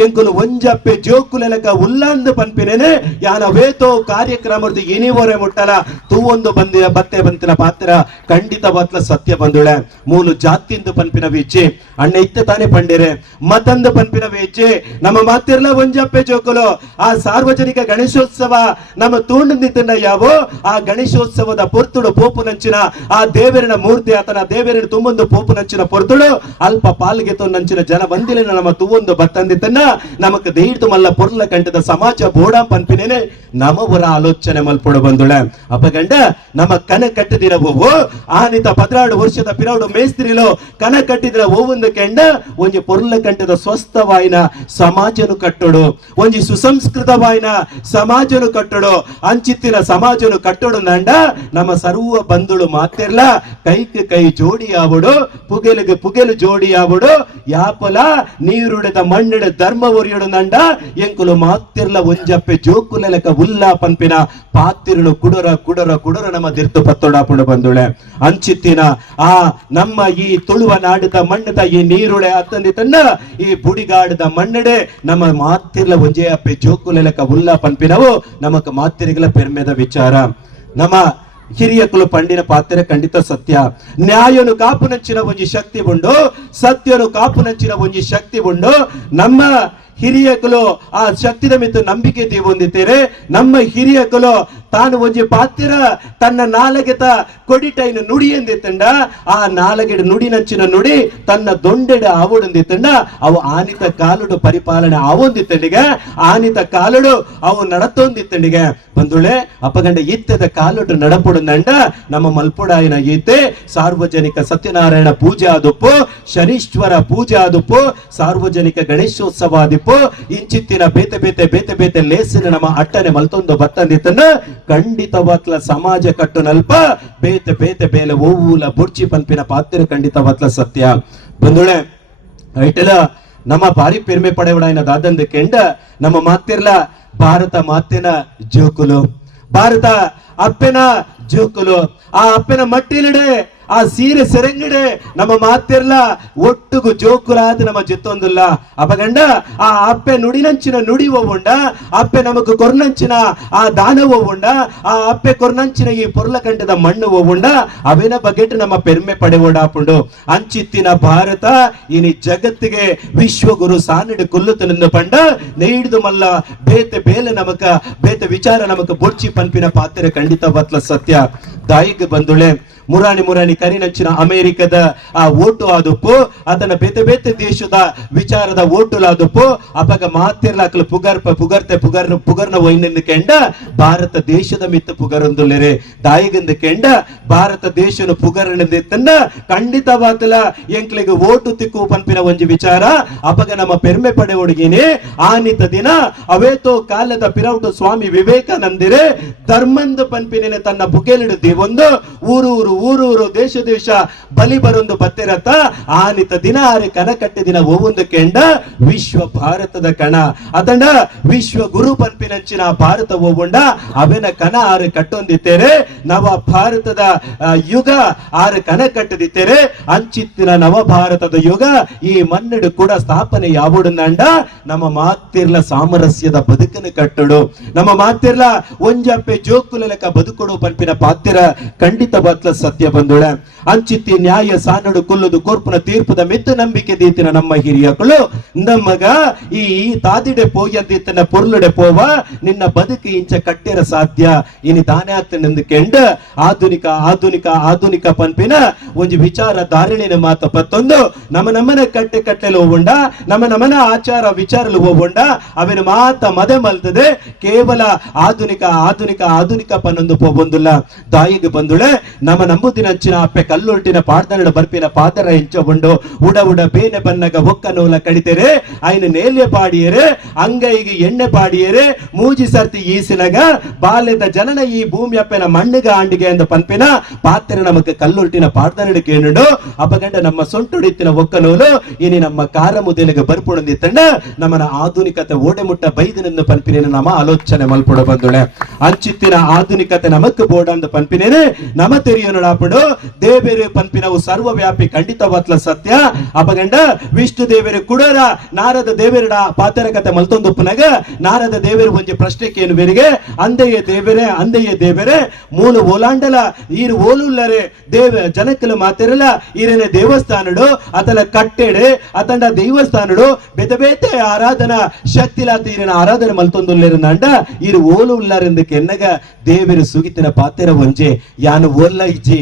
ಎಂಕುಲು ಒಂಜಪ್ಪೆ ಜೋಕುಲೆಲಕ ಉಲ್ಲಾಂದು ಪನ್ಪಿನೇನೆ ಯಾನ ವೇತೋ ಕಾರ್ಯಕ್ರಮದ ಎನಿವರೆ ಮುಟ್ಟಲ ತೂವೊಂದು ಬಂದಿನ ಬತ್ತೆ ಬಂತಿನ ಪಾತ್ರ ಖಂಡಿತವಾತ್ಲ ಸತ್ಯ ಬಂದುಳೆ ಮೂಲು ಜಾತಿಂದು ಪನ್ಪಿನ ವೀಚಿ ಅಣ್ಣ ಇತ್ತ ತಾನೇ ಪಂಡಿರೆ ಮತ್ತೊಂದು ಪನ್ಪಿನ ವೇಚಿ ನಮ್ಮ ಮಾತಿರ್ಲ ಒಂಜಪ್ಪೆ ಜೋಕುಲು ಆ ಸಾರ್ವಜನಿಕ ಗಣೇಶೋತ್ಸವ ನಮ್ಮ ತೂಂಡಿನ ಯಾವೋ ಆ ಗಣೇಶೋತ್ಸವದ ಪೊರ್ತುಡು ಪೋಪುನಂಚಿನ ಆ ದೇವರಿನ ಮೂರ್ತಿ ಆತನ ದೇವರಿನ ತುಂಬೊಂದು ಪೋಪುನಂಚಿನ ಪೊರ್ತುಡು ಅಲ್ಪ ಪಾಲ್ಗೆ ನಂಚಿನ ಜನ ಬಂದಿಲಿನ ನಮ್ಮ ತೂವೊಂದು ಬತ್ತಂದಿತ್ತನ್ನ ನಮಕ್ ದೈರ್ತು ಮಲ್ಲ ಪೊರ್ಲ ಕಂಟದ ಸಮಾಜ ಬೋಡ ಪನ್ಪಿನೇನೆ ನಮವರ ಆಲೋಚನೆ ಮಲ್ಪೊಡು ಬಂದುಳೆ ಅಪಗಂಡ ನಮ್ಮ ಕನ ಕಟ್ಟಿದಿರ ಓವು ಆನಿತ 16 ವರ್ಷದ ಪಿರೌಡು ಮೇಸ್ತ್ರಿಲು ಕನ ಕಟ್ಟಿದಿರ ಓವೊಂದು ಕೆಂಡ ಒಂಜಿ ಪೊರ್ಲ ಕಂಟದ ಸ್ವಸ್ಥವಾಯಿನ ಸಮಾಜನು ಕಟ್ಟೋಡು ಒಂಜಿ ಸುಸಂಸ್ಕೃತವಾಯಿನ ಸಮಾಜನು ಕಟ್ಟೋಡು ಅಂಚಿತ್ತಿನ ಸಮಾಜನು ಕಟ್ಟೋಡು ನಂಡ ನಮ್ಮ ಸರ್ವ ಬಂಧುಳು ಮಾತಿರ್ಲ ಕೈಗೆ ಕೈ ಜೋಡಿ ಆವಡು ಪುಗೆಲಿಗೆ ಪುಗೆಲು ಜೋಡಿ ಆವಡು ಯಾಪಲ ನೀರುಡೆದ ಮಣ್ಣಿಡ ಧರ್ಮ ಒರಿಯೋಡು ನಂಡ ಎಂಕುಲು ಮಾತಿರ್ಲ ಒಂಜಪ್ಪೆ ಜೋಕುಲೆಲಕ ಉಲ್ಲಾ ಪನ್ಪಿನ ಪಾತಿರುಳು ಕುಡರ ಕುಡರ ಕುಡರ ನಮ್ಮ ದಿರ್ತು ಪತ್ತೊಡಾಪುಡು ಬಂದುಳೆ ಅಂಚಿತ್ತಿನ ಆ ನಮ್ಮ ಈ ತುಳುವ ನಾಡದ ಮಣ್ಣದ ಈ ನೀರುಳೆ ಅತ್ತಂದಿತನ್ನ ಈ ಬುಡಿಗಾಡದ ಮಣ್ಣಡೆ ನಮ್ಮ ಮಾತಿರ್ಲ ಒಂಜೇ ಅಪ್ಪೆ ಜೋಕುಲೆಲಕ ಉಲ್ಲಾ ಪನ್ಪಿನವು ನಮಕ್ ಮಾತಿರಿಗಲ ಪೆರ್ಮೆದ ವಿಚಾರ ನಮ್ಮ ಹಿರಿಯಕುಲು ಪಂಡಿನ ಪಾತ್ರೆ ಖಂಡಿತ ಸತ್ಯ ನ್ಯಾಯನು ಕಾಪುನಂಚಿನ ಒಂಜಿ ಶಕ್ತಿ ಉಂಡು ಸತ್ಯನು ಕಾಪುನಂಚಿನ ಒಂಜಿ ಶಕ್ತಿ ಉಂಡು ನಮ್ಮ ಹಿರಿಯಕಲು ಆ ಶಕ್ತಿದ ಮಿತ್ತು ನಂಬಿಕೆ ಹೊಂದಿದ್ದೇರೆ. ನಮ್ಮ ಹಿರಿಯಕಲು ತಾನು ಒಂಜಿ ಪಾತ್ರ ತನ್ನ ನಾಲಗೆತ ಕೊಡಿಟೈನ ನುಡಿ ಎಂದಿತ್ತಂಡ ಆ ನಾಲಗೆಡ ನುಡಿನಂಚಿನ ನುಡಿ ತನ್ನ ದೊಂಡೆಡ ಆವೊಂದಿತ್ತಂಡ ಅವು ಆನಿತ ಕಾಲುಡು ಪರಿಪಾಲನೆ ಆವೊಂದಿತ್ತಂಡಿಗ ಆನಿತ ಕಾಲುಡು ಅವು ನಡತೊಂದಿತ್ತಂಡಿಗೆ ಬಂದುಳೆ ಅಪಗಂಡ ಇತ್ತದ ಕಾಲುಡು ನಡಪುಡಂದಂಡ ನಮ್ಮ ಮಲ್ಪುಡಾಯಿನ ಈತೆ ಸಾರ್ವಜನಿಕ ಸತ್ಯನಾರಾಯಣ ಪೂಜೆ ಆದುಪ್ಪು, ಶನೀಶ್ವರ ಪೂಜೆ ಆದುಪ್ಪು, ಸಾರ್ವಜನಿಕ ಗಣೇಶೋತ್ಸವ ಆದಿಪ್ಪು, ಇಂಚಿತ್ತಿನ ಬೇತೆ ಬೇತೆ ಬೇತೆ ಬೇತೆ ಲೇಸಿನ ನಮ್ಮ ಅಟ್ಟನೆ ಮಲ್ತೊಂದು ಬತ್ತಂದಿತ್ತಂಡ ಖಂಡಿತವಾತ್ಲ ಸಮಾಜ ಕಟ್ಟು ನಲ್ಪ ಬೇತೆ ಬೇತೆ ಬೇಲೆ ಓವೂಲ ಬುಡ್ಚಿ ಪಂಪಿನ ಪಾತ್ರ ಖಂಡಿತವಾತ್ಲ ಸತ್ಯ ಬಂದುಳೆ ಐಟೆಲ ನಮ್ಮ ಭಾರಿ ಪೆರ್ಮೆ ಪಡೆವಡಾಯಿನ ದಾದಂದ ಕೆಂಡ ನಮ್ಮ ಮಾತಿರ್ಲ ಭಾರತ ಮಾತಿನ ಜೋಕುಲು, ಭಾರತ ಅಪ್ಪೆನ ಜೋಕುಲು, ಆ ಅಪ್ಪೆನ ಮಟ್ಟಿಲಿಡೆ ಆ ಸೀರೆ ಸೆರೆಂಗಿಡೆ ನಮ್ಮ ಮಾತಿರ್ಲ ಒಟ್ಟುಗು ಜೋಕುಲಾದ ನಮ್ಮ ಜಿತ್ತೊಂದುಲ್ಲ ಅಪಗಂಡ ಆ ಅಪ್ಪೆ ನುಡಿನಂಚಿನ ನುಡಿ ಹೋಗುಂಡ ಅಪ್ಪೆ ನಮಕ್ ಕೊರ್ನಂಚಿನ ಆ ದಾನ ಹೋಗುಂಡ ಆ ಅಪ್ಪೆ ಕೊರ್ನಂಚಿನ ಈ ಪೊರ್ಲ ಕಂಡದ ಮಣ್ಣು ಹೋಗುಂಡ ಅವಿನ ಬಗೆಟ್ ನಮ್ಮ ಪೆರ್ಮೆ ಪಡೆವೋಡಾಪುಂಡು ಅಂಚಿತ್ತಿನ ಭಾರತ ಇನಿ ಜಗತ್ತಿಗೆ ವಿಶ್ವಗುರು ಸಾನಿಡು ಕುಲ್ಲುತನನ್ನು ಪಂಡ ನೇಯ್ದು ಮಲ್ಲ ಬೇತೆ ಬೇಲೆ ನಮಕ ಬೇತೆ ವಿಚಾರ ನಮಕ ಬೊಡ್ಚಿ ಪಂಪಿನ ಪಾತ್ರ ಖಂಡಿತ ಬತ್ಲ ಸತ್ಯ ದಾಯಿಗೆ ಬಂದುಳೆ ಮುರಾಣಿ ಕರಿನಂಚಿನ ಅಮೆರಿಕದ ಆ ಓಟು ಆದುಪ್ಪು ಅದನ್ನ ಬೇತೆ ಬೇತೆ ದೇಶದ ವಿಚಾರದ ಓಟುಲಾದುಪ್ಪು ಅಪಗ ಮಾತಿರ್ಲಾಕಲು ಪುಗರ್ನ ವೈನಂದು ಕೆಂಡ ಭಾರತ ದೇಶದ ಮಿತ್ತ ಪುಗರೊಂದುಲ್ಲೆರೆ ದಾಯಿಗಂದು ಕೆಂಡ ಭಾರತ ದೇಶನು ಪುಗರನೆಂದಿತ್ತಂಡ ಖಂಡಿತವಾತಲ ಎಂಕ್ಲಿಗೆ ಓಟು ತಿಕ್ಕು ಪಂಪಿನ ಒಂಜಿ ವಿಚಾರ ಅಪಗ ನಮ್ಮ ಪೆರ್ಮೆ ಪಡೆ ಹುಡುಗಿನಿ ಆನಿತ ದಿನ ಅವೇತೋ ಕಾಲದ ಪಿರೌಟು ಸ್ವಾಮಿ ವಿವೇಕಾನಂದಿರೆ ಧರ್ಮಂದು ಪಂಪಿನ ತನ್ನ ಬುಗೆಲಿಡು ದೇವೊಂದು ಊರೂರು ದೇಶ ಬಲಿ ಬರೊಂದು ಬತ್ತಿರತ್ತ ಆನಿತ ದಿನ ಆರೆ ಕನ ಕಟ್ಟಿ ದಿನ ಓವೊಂದು ಕೆಂಡ ವಿಶ್ವ ಭಾರತದ ಕಣ ಅದಂಡ ವಿಶ್ವ ಗುರು ಪಂಪಿನಂಚಿನ ಭಾರತ ಓಗೊಂಡ ಅವೆನ ಕನ ಆರು ಕಟ್ಟೊಂದಿತ್ತೇರೆ ನವ ಭಾರತದ ಯುಗ ಆರು ಕನ ಕಟ್ಟದಿತ್ತೇರೆ ಅಂಚಿತ್ತಿನ ನವ ಭಾರತದ ಯುಗ ಈ ಮನ್ನಡು ಕೂಡ ಸ್ಥಾಪನೆ ಯಾವೊಡಂದಂಡ ನಮ್ಮ ಮಾತಿರ್ಲ ಸಾಮರಸ್ಯದ ಬದುಕನ್ನು ಕಟ್ಟಡು ನಮ್ಮ ಮಾತಿರ್ಲ ಒಂಜಪ್ಪೆ ಜೋಕುಲ ಲೆಕ್ಕ ಬದುಕೊಡು ಪಂಪಿನ ಪಾತ್ರ ಖಂಡಿತ ಬತ್ಲ ಸತ್ಯ ಬಂದುಳೆ ಅಂಚಿತ್ತಿ ನ್ಯಾಯ ಸಾನಡು ಕೊಲ್ಲುದು ಕೋರ್ಪುನ ತೀರ್ಪುದ ಮಿತ್ತು ನಂಬಿಕೆ ದೀತಿನ ನಮ್ಮ ಹಿರಿಯಕಳು ನಮ್ಮಗ ಈ ತಾದಿಡೆ ಪೋಯಂದಿತ್ತನ ಪೊರ್ಲುಡೆ ಪೋವ ನಿನ್ನ ಬದುಕು ಇಂಚ ಕಟ್ಟಿರ ಸಾಧ್ಯ ಇನಿ ತಾನೇ ಆಗ್ತನೆಂದು ಕೆಂಡ ಆಧುನಿಕ ಆಧುನಿಕ ಆಧುನಿಕ ಪಂಪಿನ ಒಂಜಿ ವಿಚಾರ ಧಾರಣೆನ ಮಾತ ಪತ್ತೊಂದು ನಮ್ಮನ ಕಟ್ಟೆಲು ಹೋಗೊಂಡ ನಮ್ಮನ ಆಚಾರ ವಿಚಾರಲು ಹೋಗೊಂಡ ಅವಿನ ಮಾತ ಮದೆ ಮಲ್ತದೆ ಕೇವಲ ಆಧುನಿಕ ಆಧುನಿಕ ಆಧುನಿಕ ಪನ್ನೊಂದು ಪೋಬೊಂದುಲ್ಲ ದಾಯಿಗೆ ಬಂದುಳೆ ನಮ್ಮ ನಂಬುದಿನ ಹಂಚಿನ ಅಪ್ಪೆ ಕಲ್ಲುಲ್ಟಿನ ಪಾಡ್ದನಡ ಬರ್ಪಿನ ಪಾದರ ಹೆಂಚಗೊಂಡು ಉಡ ಬೇನೆ ಬನ್ನಗ ಒಕ್ಕ ನೋಲ ಕಡಿತೆರೆ ಐನು ನೇಲ್ಯ ಪಾಡಿಯರೆ ಅಂಗೈಗೆ ಎಣ್ಣೆ ಪಾಡಿಯರೆ ಮೂಜಿ ಸರ್ತಿ ಈಸಿನಗ ಬಾಲ್ಯದ ಜನನ ಈ ಭೂಮಿ ಅಪ್ಪೆನ ಮಣ್ಣಿಗ ಆಂಡಿಗೆ ಎಂದು ಪಂಪಿನ ಪಾತ್ರ ನಮಕ್ಕೆ ಕಲ್ಲುಲ್ಟಿನ ಪಾಡ್ದನಡ ಕೇಳುಡು ಅಪಗಂಡ ನಮ್ಮ ಸೊಂಟುಡಿತ್ತಿನ ಒಕ್ಕ ನೋಲು ಇನಿ ನಮ್ಮ ಕಾರ ಮುದೇಲಿಗೆ ಬರ್ಪುಣಂದಿತ್ತಂಡ ನಮ್ಮನ ಆಧುನಿಕತೆ ಓಡೆ ಮುಟ್ಟ ಬೈದಿನೆಂದು ಪಂಪಿನ ನಮ್ಮ ಆಲೋಚನೆ ಮಲ್ಪುಡ ಬಂದುಳೆ ಅಂಚಿತ್ತಿನ ಆಧುನಿಕತೆ ನಮಕ್ ಬೋಡಂದು ಪಂಪಿನೇನೆ ನಮ ತೆರಿಯೋಣಾಪಡು ದೇವೇರು ಪಂಪಿನವು ಸರ್ವವ್ಯಾಪಿ ಖಂಡಿತವಾತ್ಲ ಸತ್ಯ ಅಪಗಂಡ ವಿಷ್ಣು ದೇವೇರು ಕುಡರ ನಾರದ ದೇವೇರಡ ಪಾತರ ಕತೆ ಮಲ್ತೊಂದುಪ್ಪನಾಗ ನಾರದ ದೇವೇರು ಒಂಜಿ ಪ್ರಶ್ನೆ ಕೇನುವೆರಿಗೆ ಅಂದೆಯೇ ದೇವೇರೆ ಮೂಲ ಓಲಾಂಡಲ ಈರು ಓಲುಲ್ಲರೆ ದೇವ ಜನಕಲು ಮಾತಿರಲ್ಲ ಈರೇನೆ ದೇವಸ್ಥಾನಡು ಅತಲ ಕಟ್ಟೆಡೆ ಅತಂಡ ದೇವಸ್ಥಾನಡು ಬೇತೆ ಬೇತೆ ಆರಾಧನಾ ಶಕ್ತಿಲಾತ ಈರಿನ ಆರಾಧನೆ ಮಲ್ತೊಂದುಲ್ಲೆರಂದ ಈರು ಓಲು ಉಲ್ಲಾರೆಂದು ಕೆನ್ನಗ ದೇವೇರು ಸುಗಿತಿನ ಪಾತೆರ ಒಂಜೆ ಯಾನು ಓಲ್ಲ ಇಜ್ಜಿ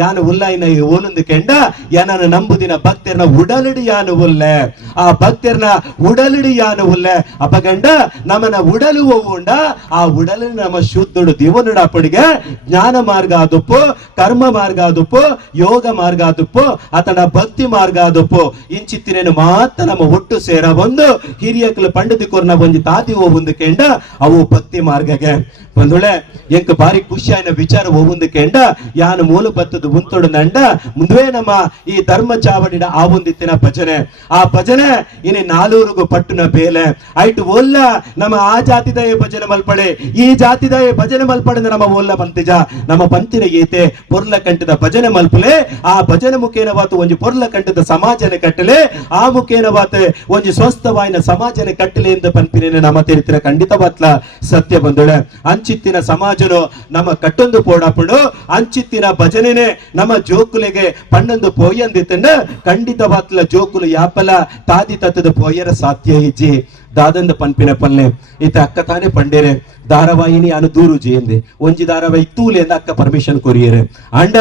ಯಾನು ಉಲ್ಲಾಯಿನ ಓಲುಂದು ಕೆಂಡ ಯಾನ ನಂಬುದಿನ ಭಕ್ತರ್ನ ಉಡಲಿಡಿ ಯಾನು ಉಲ್ಲೆ ಆ ಭಕ್ತರ್ನ ಉಡಲಿಡಿ ಯಾನು ಉಲ್ಲೆ ಅಪಗಂಡ ನಮ್ಮನ ಉಡಲು ಹೋಗುಂಡ ಆ ಉಡಲು ನಮ್ಮ ಶುದ್ಧುಡು ದಿವನುಡಾಪಡಿಗೆ ಜ್ಞಾನ ಮಾರ್ಗ ಆದುಪ್ಪು ಕರ್ಮ ಮಾರ್ಗ ಆದುಪ್ಪು ಯೋಗ ಮಾರ್ಗ ಆದುಪ್ಪು ಅತನ ಭಕ್ತಿ ಮಾರ್ಗ ಆದುಪ್ಪು ಇಂಚಿತ್ತಿನೇನು ಮಾತ್ರ ನಮ್ಮ ಒಟ್ಟು ಸೇರ ಒಂದು ಹಿರಿಯಕಲು ಪಂಡಿತಿಕೋರ್ನ ಒಂಜಿ ತಾತಿ ಹೋಗುಂದು ಕೆಂಡ ಅವು ಭಕ್ತಿ ಮಾರ್ಗಗೆ ಬಂದುಳೆ ಎಂಕ್ ಬಾರಿ ಖುಷಿ ಆಯ್ನ ವಿಚಾರ ಹೋಗುಂದು ಕೆಂಡ ಯಾನು ಮೂಲ ಬತ್ತದು ಮುಂತೊಡು ನಂಡ ಮುಂದುವೆ ನಮ್ಮ ಈ ಧರ್ಮ ಚಾವಡಿನ ಆವೊಂದಿತ್ತಿನ ಭಜನೆ ಆ ಭಜನೆ ಇನಿ ನಾಲೂರುಗು ಪಟ್ಟುನ ಬೇಲೆ ಐಟು ಒಲ್ಲ ನಮ್ಮ ಆ ಜಾತಿದಯ ಭಜನೆ ಮಲ್ಪಡೆ ಈ ಜಾತಿದಯ ಭಜನೆ ಮಲ್ಪಡೆ ನಮ್ಮ ಒಲ್ಲ ಪಂತಿಜ ನಮ್ಮ ಪಂತಿನ ಏತೆ ಪೊರ್ಲ ಕಂಠದ ಭಜನೆ ಮಲ್ಪಲೆ ಆ ಭಜನೆ ಮುಖೇನವಾತು ಒಂಜಿ ಪೊರ್ಲ ಕಂಠದ ಸಮಾಜನೆ ಕಟ್ಟಲೆ ಆ ಮುಖೇನವಾತು ಒಂಜಿ ಸ್ವಸ್ಥವಾಯಿನ ಸಮಾಜನೆ ಕಟ್ಟಲೆ ಎಂದು ಪಂಪಿನ ನಮ್ಮ ತೆರಿತಿರ ಖಂಡಿತವಾತ್ಲ ಸತ್ಯ ಬಂದೊಳೆ ಅಂಚಿತ್ತಿನ ಸಮಾಜನು ನಮ್ಮ ಕಟ್ಟೊಂದು ಪೋಡಾಪಡು ಅಂಚಿತ್ತಿನ ಭಜನೆನೆ ನಮ್ಮ ಜೋಕುಲೆಗೆ ಪಣ್ಣೊಂದು ಪೋಯಂದಿತ್ತಂಡ ಖಂಡಿತವಾತ್ಲ ಜೋಕುಲು ಯಾಪಲ ತಾದಿ ತತ್ತದ ಪೋಯರ ಸಾಧ್ಯ ಇಜ್ಜಿ ದಾದಂದ ಪನ್ಪಿನ ಪಲ್ಲೆ ಇತ್ತ ಅಕ್ಕ ತಾನೇ ಪಂಡೇರೆ ಧಾರಾವಾಹಿನಿ ಅನು ದೂರು ಜೇಂದೆ ಒಂಜಿ ಧಾರಾವಾಹಿ ತೂಲೆ ಅಂದ ಅಕ್ಕ ಪರ್ಮಿಷನ್ ಕೊರಿಯರೆ ಅಂಡ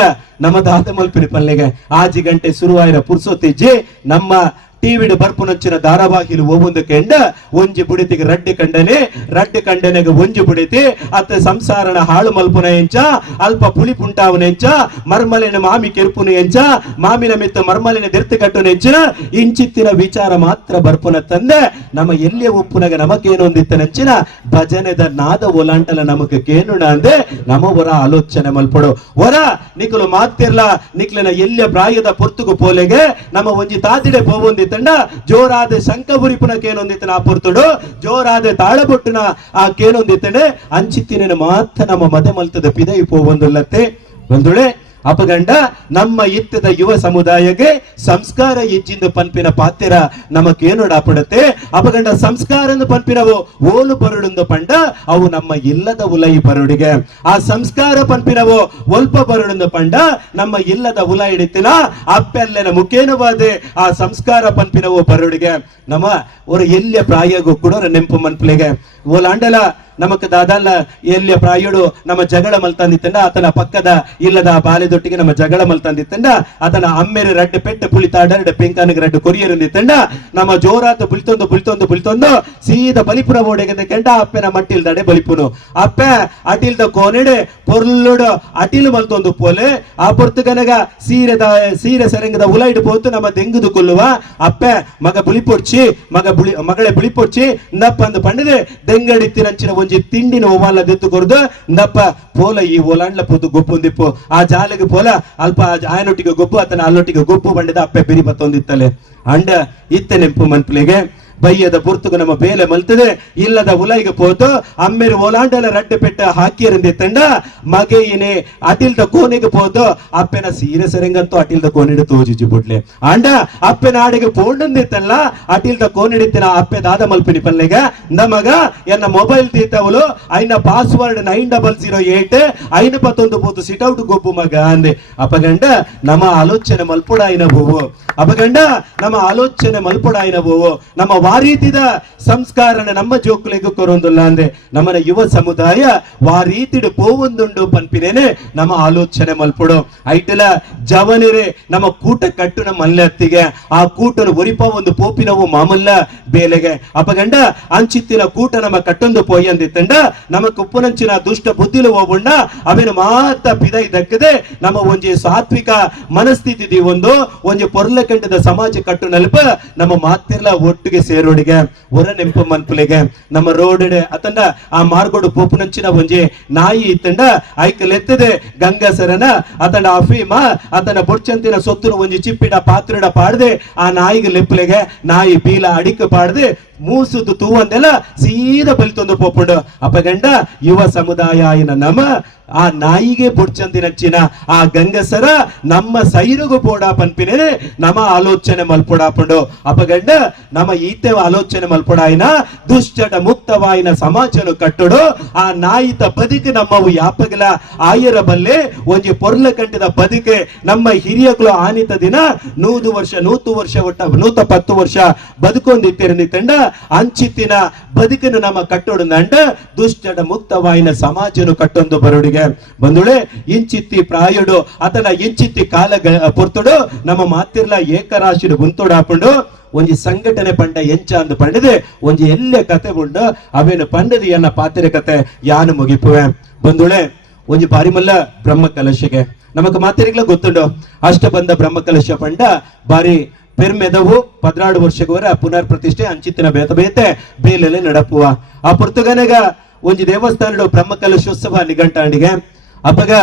ನಮ್ಮ ದಾದ ಮಲ್ಪಿನ ಪಲ್ಲೆಗೆ ಆಜಿ ಗಂಟೆ ಶುರುವಾಯಿರ ಪುರ್ಸೊತ್ತಿಜ್ಜಿ ನಮ್ಮ ಟಿವಿಡ್ ಬರ್ಪುನಂಚಿನ ಧಾರಾವಾಹಿಲು ಒಬ್ಬೊಂದು ಕೆಂಡ ಒಂಜಿ ಬುಡಿತಿಗೆ ರಡ್ಡಿ ಕಂಡನೆಗೆ ಒಂಜಿ ಬುಡಿತಿ ಅತ್ತ ಸಂಸಾರನ ಹಾಳು ಮಲ್ಪುನ ಎಂಚ ಅಲ್ಪ ಪುಳಿ ಪುಂಟಾವನ ಎಂಚ ಮರ್ಮಲಿನ ಮಾಮಿ ಕೆರ್ಪುನ ಎಂಚ ಮಾಮಿನ ಮಿತ್ತ ಮರ್ಮಲಿನ ದೆರ್ತಿ ಕಟ್ಟುನ ಎಂಚಿನ ಇಂಚಿತ್ತಿನ ವಿಚಾರ ಮಾತ್ರ ಬರ್ಪುನ ತಂದೆ ನಮ್ಮ ಎಲ್ಲಿಯ ಉಪ್ಪುನಗ ನಮಗೇನೊಂದಿತ್ತನಂಚಿನ ಭಜನೆದ ನಾದ ಒಲಾಂಟಲ ನಮಗ ಕೇನುಣ ಅಂದೆ ನಮ್ಮ ಹೊರ ಆಲೋಚನೆ ಮಲ್ಪಡು ಹೊರ ನಿಕಲು ಮಾತಿರ್ಲ ನಿಕ್ಲಿನ ಎಲ್ಲಿಯ ಪ್ರಾಯದ ಪೊರ್ತುಗು ಪೋಲೆಗೆ ನಮ್ಮ ಒಂಜಿ ತಾತಿಡೆ ಪೋವೊಂದಿ ತಂಡ ಜೋರಾದ ಶಂಕ ಬುರಿಪುನ ಕೇನೊಂದಿತ್ತನ ಆ ಪೊರ್ತುಡು ಜೋರಾದ ತಾಳಬೊಟ್ಟುನ ಆ ಕೇನೊಂದಿತ್ತನೆ ಅಂಚಿತ್ತಿನ ಮಾತ್ರ ನಮ್ಮ ಮದೆ ಮಲ್ತದ ಪಿದೈ ಪೋವೊಂದುಲ್ಲತ್ತೆ ಒಂದುಳೆ ಅಪಗಂಡ ನಮ್ಮ ಇತ್ತದ ಯುವ ಸಮುದಾಯಕ್ಕೆ ಸಂಸ್ಕಾರ ಇಜ್ಜಿಂದ ಪನ್ಪಿನ ಪಾತ್ಯರ ನಮಗೇನೊಡಾಪಡುತ್ತೆ ಅಪಗಂಡ ಸಂಸ್ಕಾರ ಪನ್ಪಿನವು ಓಲು ಬರುಡುಂದು ಪಂಡ ಅವು ನಮ್ಮ ಇಲ್ಲದ ಉಲೈ ಬರುಡಿಗೆ ಆ ಸಂಸ್ಕಾರ ಪನ್ಪಿನವು ಒಲ್ಪ ಬರುಡುಂದು ಪಂಡ ನಮ್ಮ ಇಲ್ಲದ ಉಲ ಹಿಡಿತಿನ ಅಪ್ಪೆಲ್ಲನ ಮುಖೇನವಾದೆ ಆ ಸಂಸ್ಕಾರ ಪನ್ಪಿನವು ಬರುಡಿಗೆ ನಮ್ಮ ஒரு ಎಲ್ಲಿಯ ಪ್ರಾಯಗೂ ಕೂಡ ನೆಂಪು ಮನ್ಪಲೆಗೆ ಓಲಾಂಡಲ ನಮಕ್ ದಾದಲ್ಲ ಎಲ್ಲಿಯ ಪ್ರಾಯುಡು ನಮ್ಮ ಜಗಳ ಮಲ್ತಂದಿತ್ತಂಡ ಆತನ ಪಕ್ಕದ ಇಲ್ಲದ ಬಾಲೆದೊಟ್ಟಿಗೆ ನಮ್ಮ ಜಗಳ ಮಲ್ತಂದಿತ್ತಂಡ ಆತನ ಅಮ್ಮೆರು ರಡ್ಡು ಪೆಟ್ಟು ಪುಳಿತಾಡ ಪೆಂಕಾನಿಗೆ ರಡ್ಡು ಕೊರಿಯರಿಂದಿತ್ತಂಡ ನಮ್ಮ ಜೋರಾತ ಬುಳಿತೊಂದು ಸೀದ ಬಲಿಪುರ ಓಡೆಗೆ ಕೆಂಡ ಅಪ್ಪೆನ ಮಟ್ಟಿಲ್ದಡೆ ಬಲಿಪುನು ಅಪ್ಪೆ ಅಟಿಲ್ದ ಕೋನೆಡೆ ಪೊರ್ಲುಡು ಅಟಿಲ್ ಮಲ್ತೊಂದು ಪೋಲೆ ಆ ಪೊರ್ತುಗನಗ ಸೀರೆ ಸೆರೆಂಗದ ಉಲೈಡ್ ಪೋತು ನಮ್ಮ ದೆಂಗುದು ಕೊಲ್ಲುವ ಅಪ್ಪೆ ಮಗ ಬುಳಿಪೊಡ್ಚಿ ಮಗಳೇ ಬುಳಿಪೊಡ್ಚಿ ನಪ್ಪ ಅಂದು ಪಂಡಿದೆ ದೆಂಗಡಿತ್ತಿನಂಚಿನ ಒಂಜಿ ತಿಂಡಿನ ಒವಾಲ ದೆತ್ತು ಕೊರ್ದು ನಪ್ಪ ಪೋಲ ಈ ಓಲಾಂಡ್ಲ ಪೋತು ಗೊಪ್ಪುಂದಿಪ್ಪು ಆ ಜಾಲಿಗೆ ಪೋಲ ಅಲ್ಪ ಆಯನೊಟ್ಟಿಗೆ ಗೊಪ್ಪು ಆತನ ಅಲ್ಲೊಟ್ಟಿಗೆ ಗೊಪ್ಪು ಬಂಡಿದ ಅಪ್ಪೆ ಬಿರಿ ಬತ್ತೊಂದಿತ್ತಲೆ ಅಂಡ ಇತ್ತೆ ನೆಂಪು ಮನ್ಪುಲೆಗೆ ಬಯ್ಯದ ಪುರ್ತುಗು ನಮ್ಮ ಬೇಲೆ ಮಲ್ತದೆ ಇಲ್ಲದ ಉಲೈಗೆ ಪೋತು ಅಮ್ಮೆರು ಓಲಾಂಡಲ ರಡ್ಡೆ ಪೆಟ್ಟ ಹಾಕಿಯರಿಂದೆ ತಂಡ ಮಗೆಯಿನೇ ಅಟಿಲ್ದ ಕೋನೆಗೆ ಪೋತು ಅಪ್ಪೆನ ಸೀರೆ ಸೆರೆಂಗಂತೂ ಅಟಿಲ್ದ ಕೋನಿಡು ತೋಜಿಜಿ ಬಿಡ್ಲೆ ಅಂಡ ಅಪ್ಪೆನ ಆಡಿಗೆ ಪೋಂಡಂದಿತ್ತಲ್ಲ ಅಟಿಲ್ದ ಕೋನಿಡಿತ್ತಿನ ಅಪ್ಪೆ ದಾದ ಮಲ್ಪಿನಿ ಪಲ್ಲೆಗ ನಮಗ ಎನ್ನ ಮೊಬೈಲ್ ತೀತವಲು ಐನ ಪಾಸ್ವರ್ಡ್ 9008 51 ಪೋತು ಸಿಟೌಟ್ ಗೊಬ್ಬು ಮಗ ಅಂದೆ ಅಪಗಂಡ ನಮ್ಮ ಆಲೋಚನೆ ಮಲ್ಪುಡಾಯಿನ ಬೋವು ಅಪಗಂಡ ನಮ್ಮ ಆಲೋಚನೆ ಮಲ್ಪುಡಾಯಿನ ಬೋವು ನಮ್ಮ ವಾರೀತಿದ ಸಂಸ್ಕಾರನ ನಮ್ಮ ಜೋಕುಲೆಗೂ ಕೊರೊಂದುಲ್ಲ ಅಂದೆ ನಮ್ಮನ ಯುವ ಸಮುದಾಯ ವಾರೀತಿಡು ಪೋವೊಂದುಂಡು ಪನ್ಪಿನೇನೆ ನಮ್ಮ ಆಲೋಚನೆ ಮಲ್ಪುಡು ಐಟಲ ಜವನಿರೆ ನಮ್ಮ ಕೂಟ ಕಟ್ಟುನ ಮಲ್ಲೆತ್ತಿಗೆ ಆ ಕೂಟನು ಒರಿಪ ಒಂದು ಪೋಪಿನವು ಮಾಮಲ್ಲ ಬೇಲೆಗೆ ಅಪಗಂಡ ಅಂಚಿತ್ತಿನ ಕೂಟ ನಮ್ಮ ಕಟ್ಟೊಂದು ಪೋಯಂದಿತ್ತಂಡ ನಮ್ಮ ಕುಪ್ಪುನಂಚಿನ ದುಷ್ಟ ಬುದ್ಧಿಲು ಹೋಗುಂಡ ಅವೇನು ಮಾತ ಪಿದೈ ದಕ್ಕದೆ ನಮ್ಮ ಒಂಜಿ ಸಾತ್ವಿಕ ಮನಸ್ಥಿತಿ ಒಂಜಿ ಪೊರ್ಲ ಕಂಡದ ಸಮಾಜ ಕಟ್ಟು ನಲ್ಪ ನಮ್ಮ ಮಾತಿರ್ಲ ಒಟ್ಟಿಗೆ ಸೇರೋಡಿಗೆ ಹೊರ ನೆಂಪು ಮನ್ಪುಲೆಗೆ ನಮ್ಮ ರೋಡ್ ಅತಂಡ ಆ ಮಾರ್ಗೋಡು ಪೋಪುನಂಚಿನ ಒಂಜಿ ನಾಯಿ ಇತ್ತಂಡ ಐಕಲೆತ್ತದೆ ಗಂಗಸರನ ಅತಂಡ ಅಫೀಮ ಅತನ ಬೊಡ್ಚಂತಿನ ಸೊತ್ತುನ ಒಂಜಿ ಚಿಪ್ಪಿಡ ಪಾತ್ರಿಡ ಪಾಡ್ದೆ ಆ ನಾಯಿಗೆ ಲೆಪ್ಪಲೆಗೆ ನಾಯಿ ಬೀಲ ಅಡಿಕ ಪಾಡ್ದೆ ಮೂಸುದು ತೂವಂದೆಲ್ಲ ಸೀದಾ ಬಲಿತೊಂದು ಪೋಪುಂಡು ಅಪಗಂಡ ಯುವ ಸಮುದಾಯ ಆಯ್ನ ನಮ ಆ ನಾಯಿಗೆ ಬೊಡ್ಚಂದಿನಚ್ಚಿನ ಆ ಗಂಗಸರ ನಮ್ಮ ಸೈರುಗು ಪೋಡ ಪನ್ಪಿನೇ ನಮ್ಮ ಆಲೋಚನೆ ಮಲ್ಪೊಡಾಪುಂಡು ಅಪಗಂಡ ನಮ್ಮ ಈತೆ ಆಲೋಚನೆ ಮಲ್ಪೊಡಾಯಿನ ದುಶ್ಚಟ ಮುಕ್ತವಾಯಿನ ಸಮಾಜನು ಕಟ್ಟುಡು ಆ ನಾಯಿತ ಬದುಕು ನಮ್ಮವು ಯಾಪಗಲ ಆಯರ ಬಲ್ಲೆ ಒಂಜಿ ಪೊರ್ಲ ಕಂಟಿದ ಬದುಕೆ ನಮ್ಮ ಹಿರಿಯಗಳು ಆನಿತ ದಿನ 100 ವರ್ಷ 100 ವರ್ಷ ಒಟ್ಟ 110 ವರ್ಷ ಬದುಕೊಂದಿತ್ತಿರಂದಿತ್ತಂಡ ಅಂಚಿತ್ತಿನ ಬದುಕನ್ನು ನಮ್ಮ ಕಟ್ಟೋಡು ನಂಡ ದುಶ್ಚಟ ಮುಕ್ತವಾಯಿನ ಸಮಾಜನು ಕಟ್ಟೊಂದು ಬರುಡಿಗೆ ಬಂದುಳೆ ಇಂಚಿತ್ತಿ ಪ್ರಾಯುಡು ಅತನ ಇಂಚಿತ್ತಿ ಕಾಲ ಪೊರ್ತುಡು ನಮ್ಮ ಮಾತಿರ್ಲ ಏಕರಾಶಿಡು ಗುಂತೋಡಾಪುಂಡು ಒಂಜಿ ಸಂಘಟನೆ ಪಂಡ ಎಂಚ ಅಂದು ಪಂಡಿದೆ ಒಂಜಿ ಎಲ್ಲೆ ಕತೆ ಉಂಡು ಅವೇನು ಪಂಡದಿ ಎನ್ನ ಪಾತಿರ ಕತೆ ಯಾನು ಮುಗಿಪುವೆ ಬಂದುಳೆ ಒಂಜಿ ಬಾರಿಮಲ್ಲ ಬ್ರಹ್ಮ ಕಲಶಗೆ ನಮಕ್ ಮಾತಿರಿಗ್ಲ ಗೊತ್ತುಂಡು ಅಷ್ಟ ಬಂದ ಬ್ರಹ್ಮ ಕಲಶ ಪಂಡ ಬಾರಿ ಪೆರ್ಮೆದವು 16 ವರ್ಷಗವರ ಪುನರ್ ಪ್ರತಿಷ್ಠೆ ಅಂಚಿತ್ತಿನ ಬೇತೆ ಬೇಲೆಲೆ ನಡಪುವ ಆ ಪುರ್ತುಗನೆಗ ಒಂಜಿ ದೇವಸ್ಥಾನಡು ಬ್ರಹ್ಮ ಕಲಶೋತ್ಸವ ನಿಘಂಟಾಂಡಿಗೆ ಅಪ್ಪಗ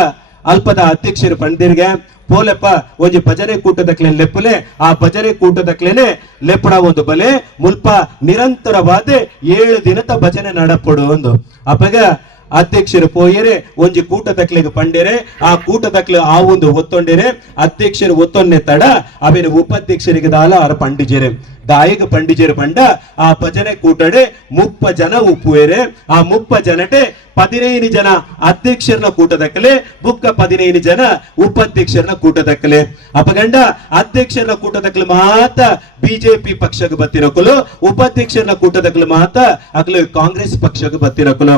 ಅಲ್ಪದ ಅಧ್ಯಕ್ಷರು ಪಂಡಿರ್ಗೆ ಪೋಲೆಪ್ಪ ಒಂಜಿ ಭಜನೆ ಕೂಟದಕ್ಲೆ ಲೆಪ್ಪಲೆ ಆ ಭಜನೆ ಕೂಟದಕ್ಲೇನೆ ಲೆಪ್ಪಡ ಒಂದು ಬಲೆ ಮುಲ್ಪ ನಿರಂತರವಾದ 7 ದಿನದ ಭಜನೆ ನಡಪಡು ಒಂದು ಅಪ್ಪಗ ಅಧ್ಯಕ್ಷರು ಪೋಯರೆ ಒಂಜಿ ಕೂಟ ತಕ್ಲೆಗೆ ಪಂಡೆರೆ ಆ ಕೂಟ ತಕ್ಲೆ ಆ ಒಂದು ಒತ್ತೊಂಡೆರೆ ಅಧ್ಯಕ್ಷರು ಒತ್ತೊನ್ನೆ ತಡ ಅವೇನು ಉಪಾಧ್ಯಕ್ಷರಿಗೆ ದಾಲ ಆರ ಪಂಡಿಜೆರೆ ದಾಯಿಗ ಪಂಡಿಜರು ಪಂಡ ಆ ಭಜನೆ ಕೂಟಡೆ 30 ಜನ ಉಪ್ಪುವೇರೆ ಆ 30 ಜನಟೆ 15 ಜನ ಅಧ್ಯಕ್ಷರನ ಕೂಟದಕ್ಕಲೆ ಬುಕ್ಕ 15 ಜನ ಉಪಾಧ್ಯಕ್ಷರನ ಕೂಟದಕ್ಕಲೆ ಅಪಗಂಡ ಅಧ್ಯಕ್ಷರನ ಕೂಟದಕ್ಕಲೆ ಮಾತ ಬಿಜೆಪಿ ಪಕ್ಷಕ್ಕೆ ಬತ್ತಿರಕಲು ಉಪಾಧ್ಯಕ್ಷರನ ಕೂಟದಕ್ಕಲೆ ಮಾತ ಅಕಲು ಕಾಂಗ್ರೆಸ್ ಪಕ್ಷಕ್ಕೆ ಬತ್ತಿರಕಲು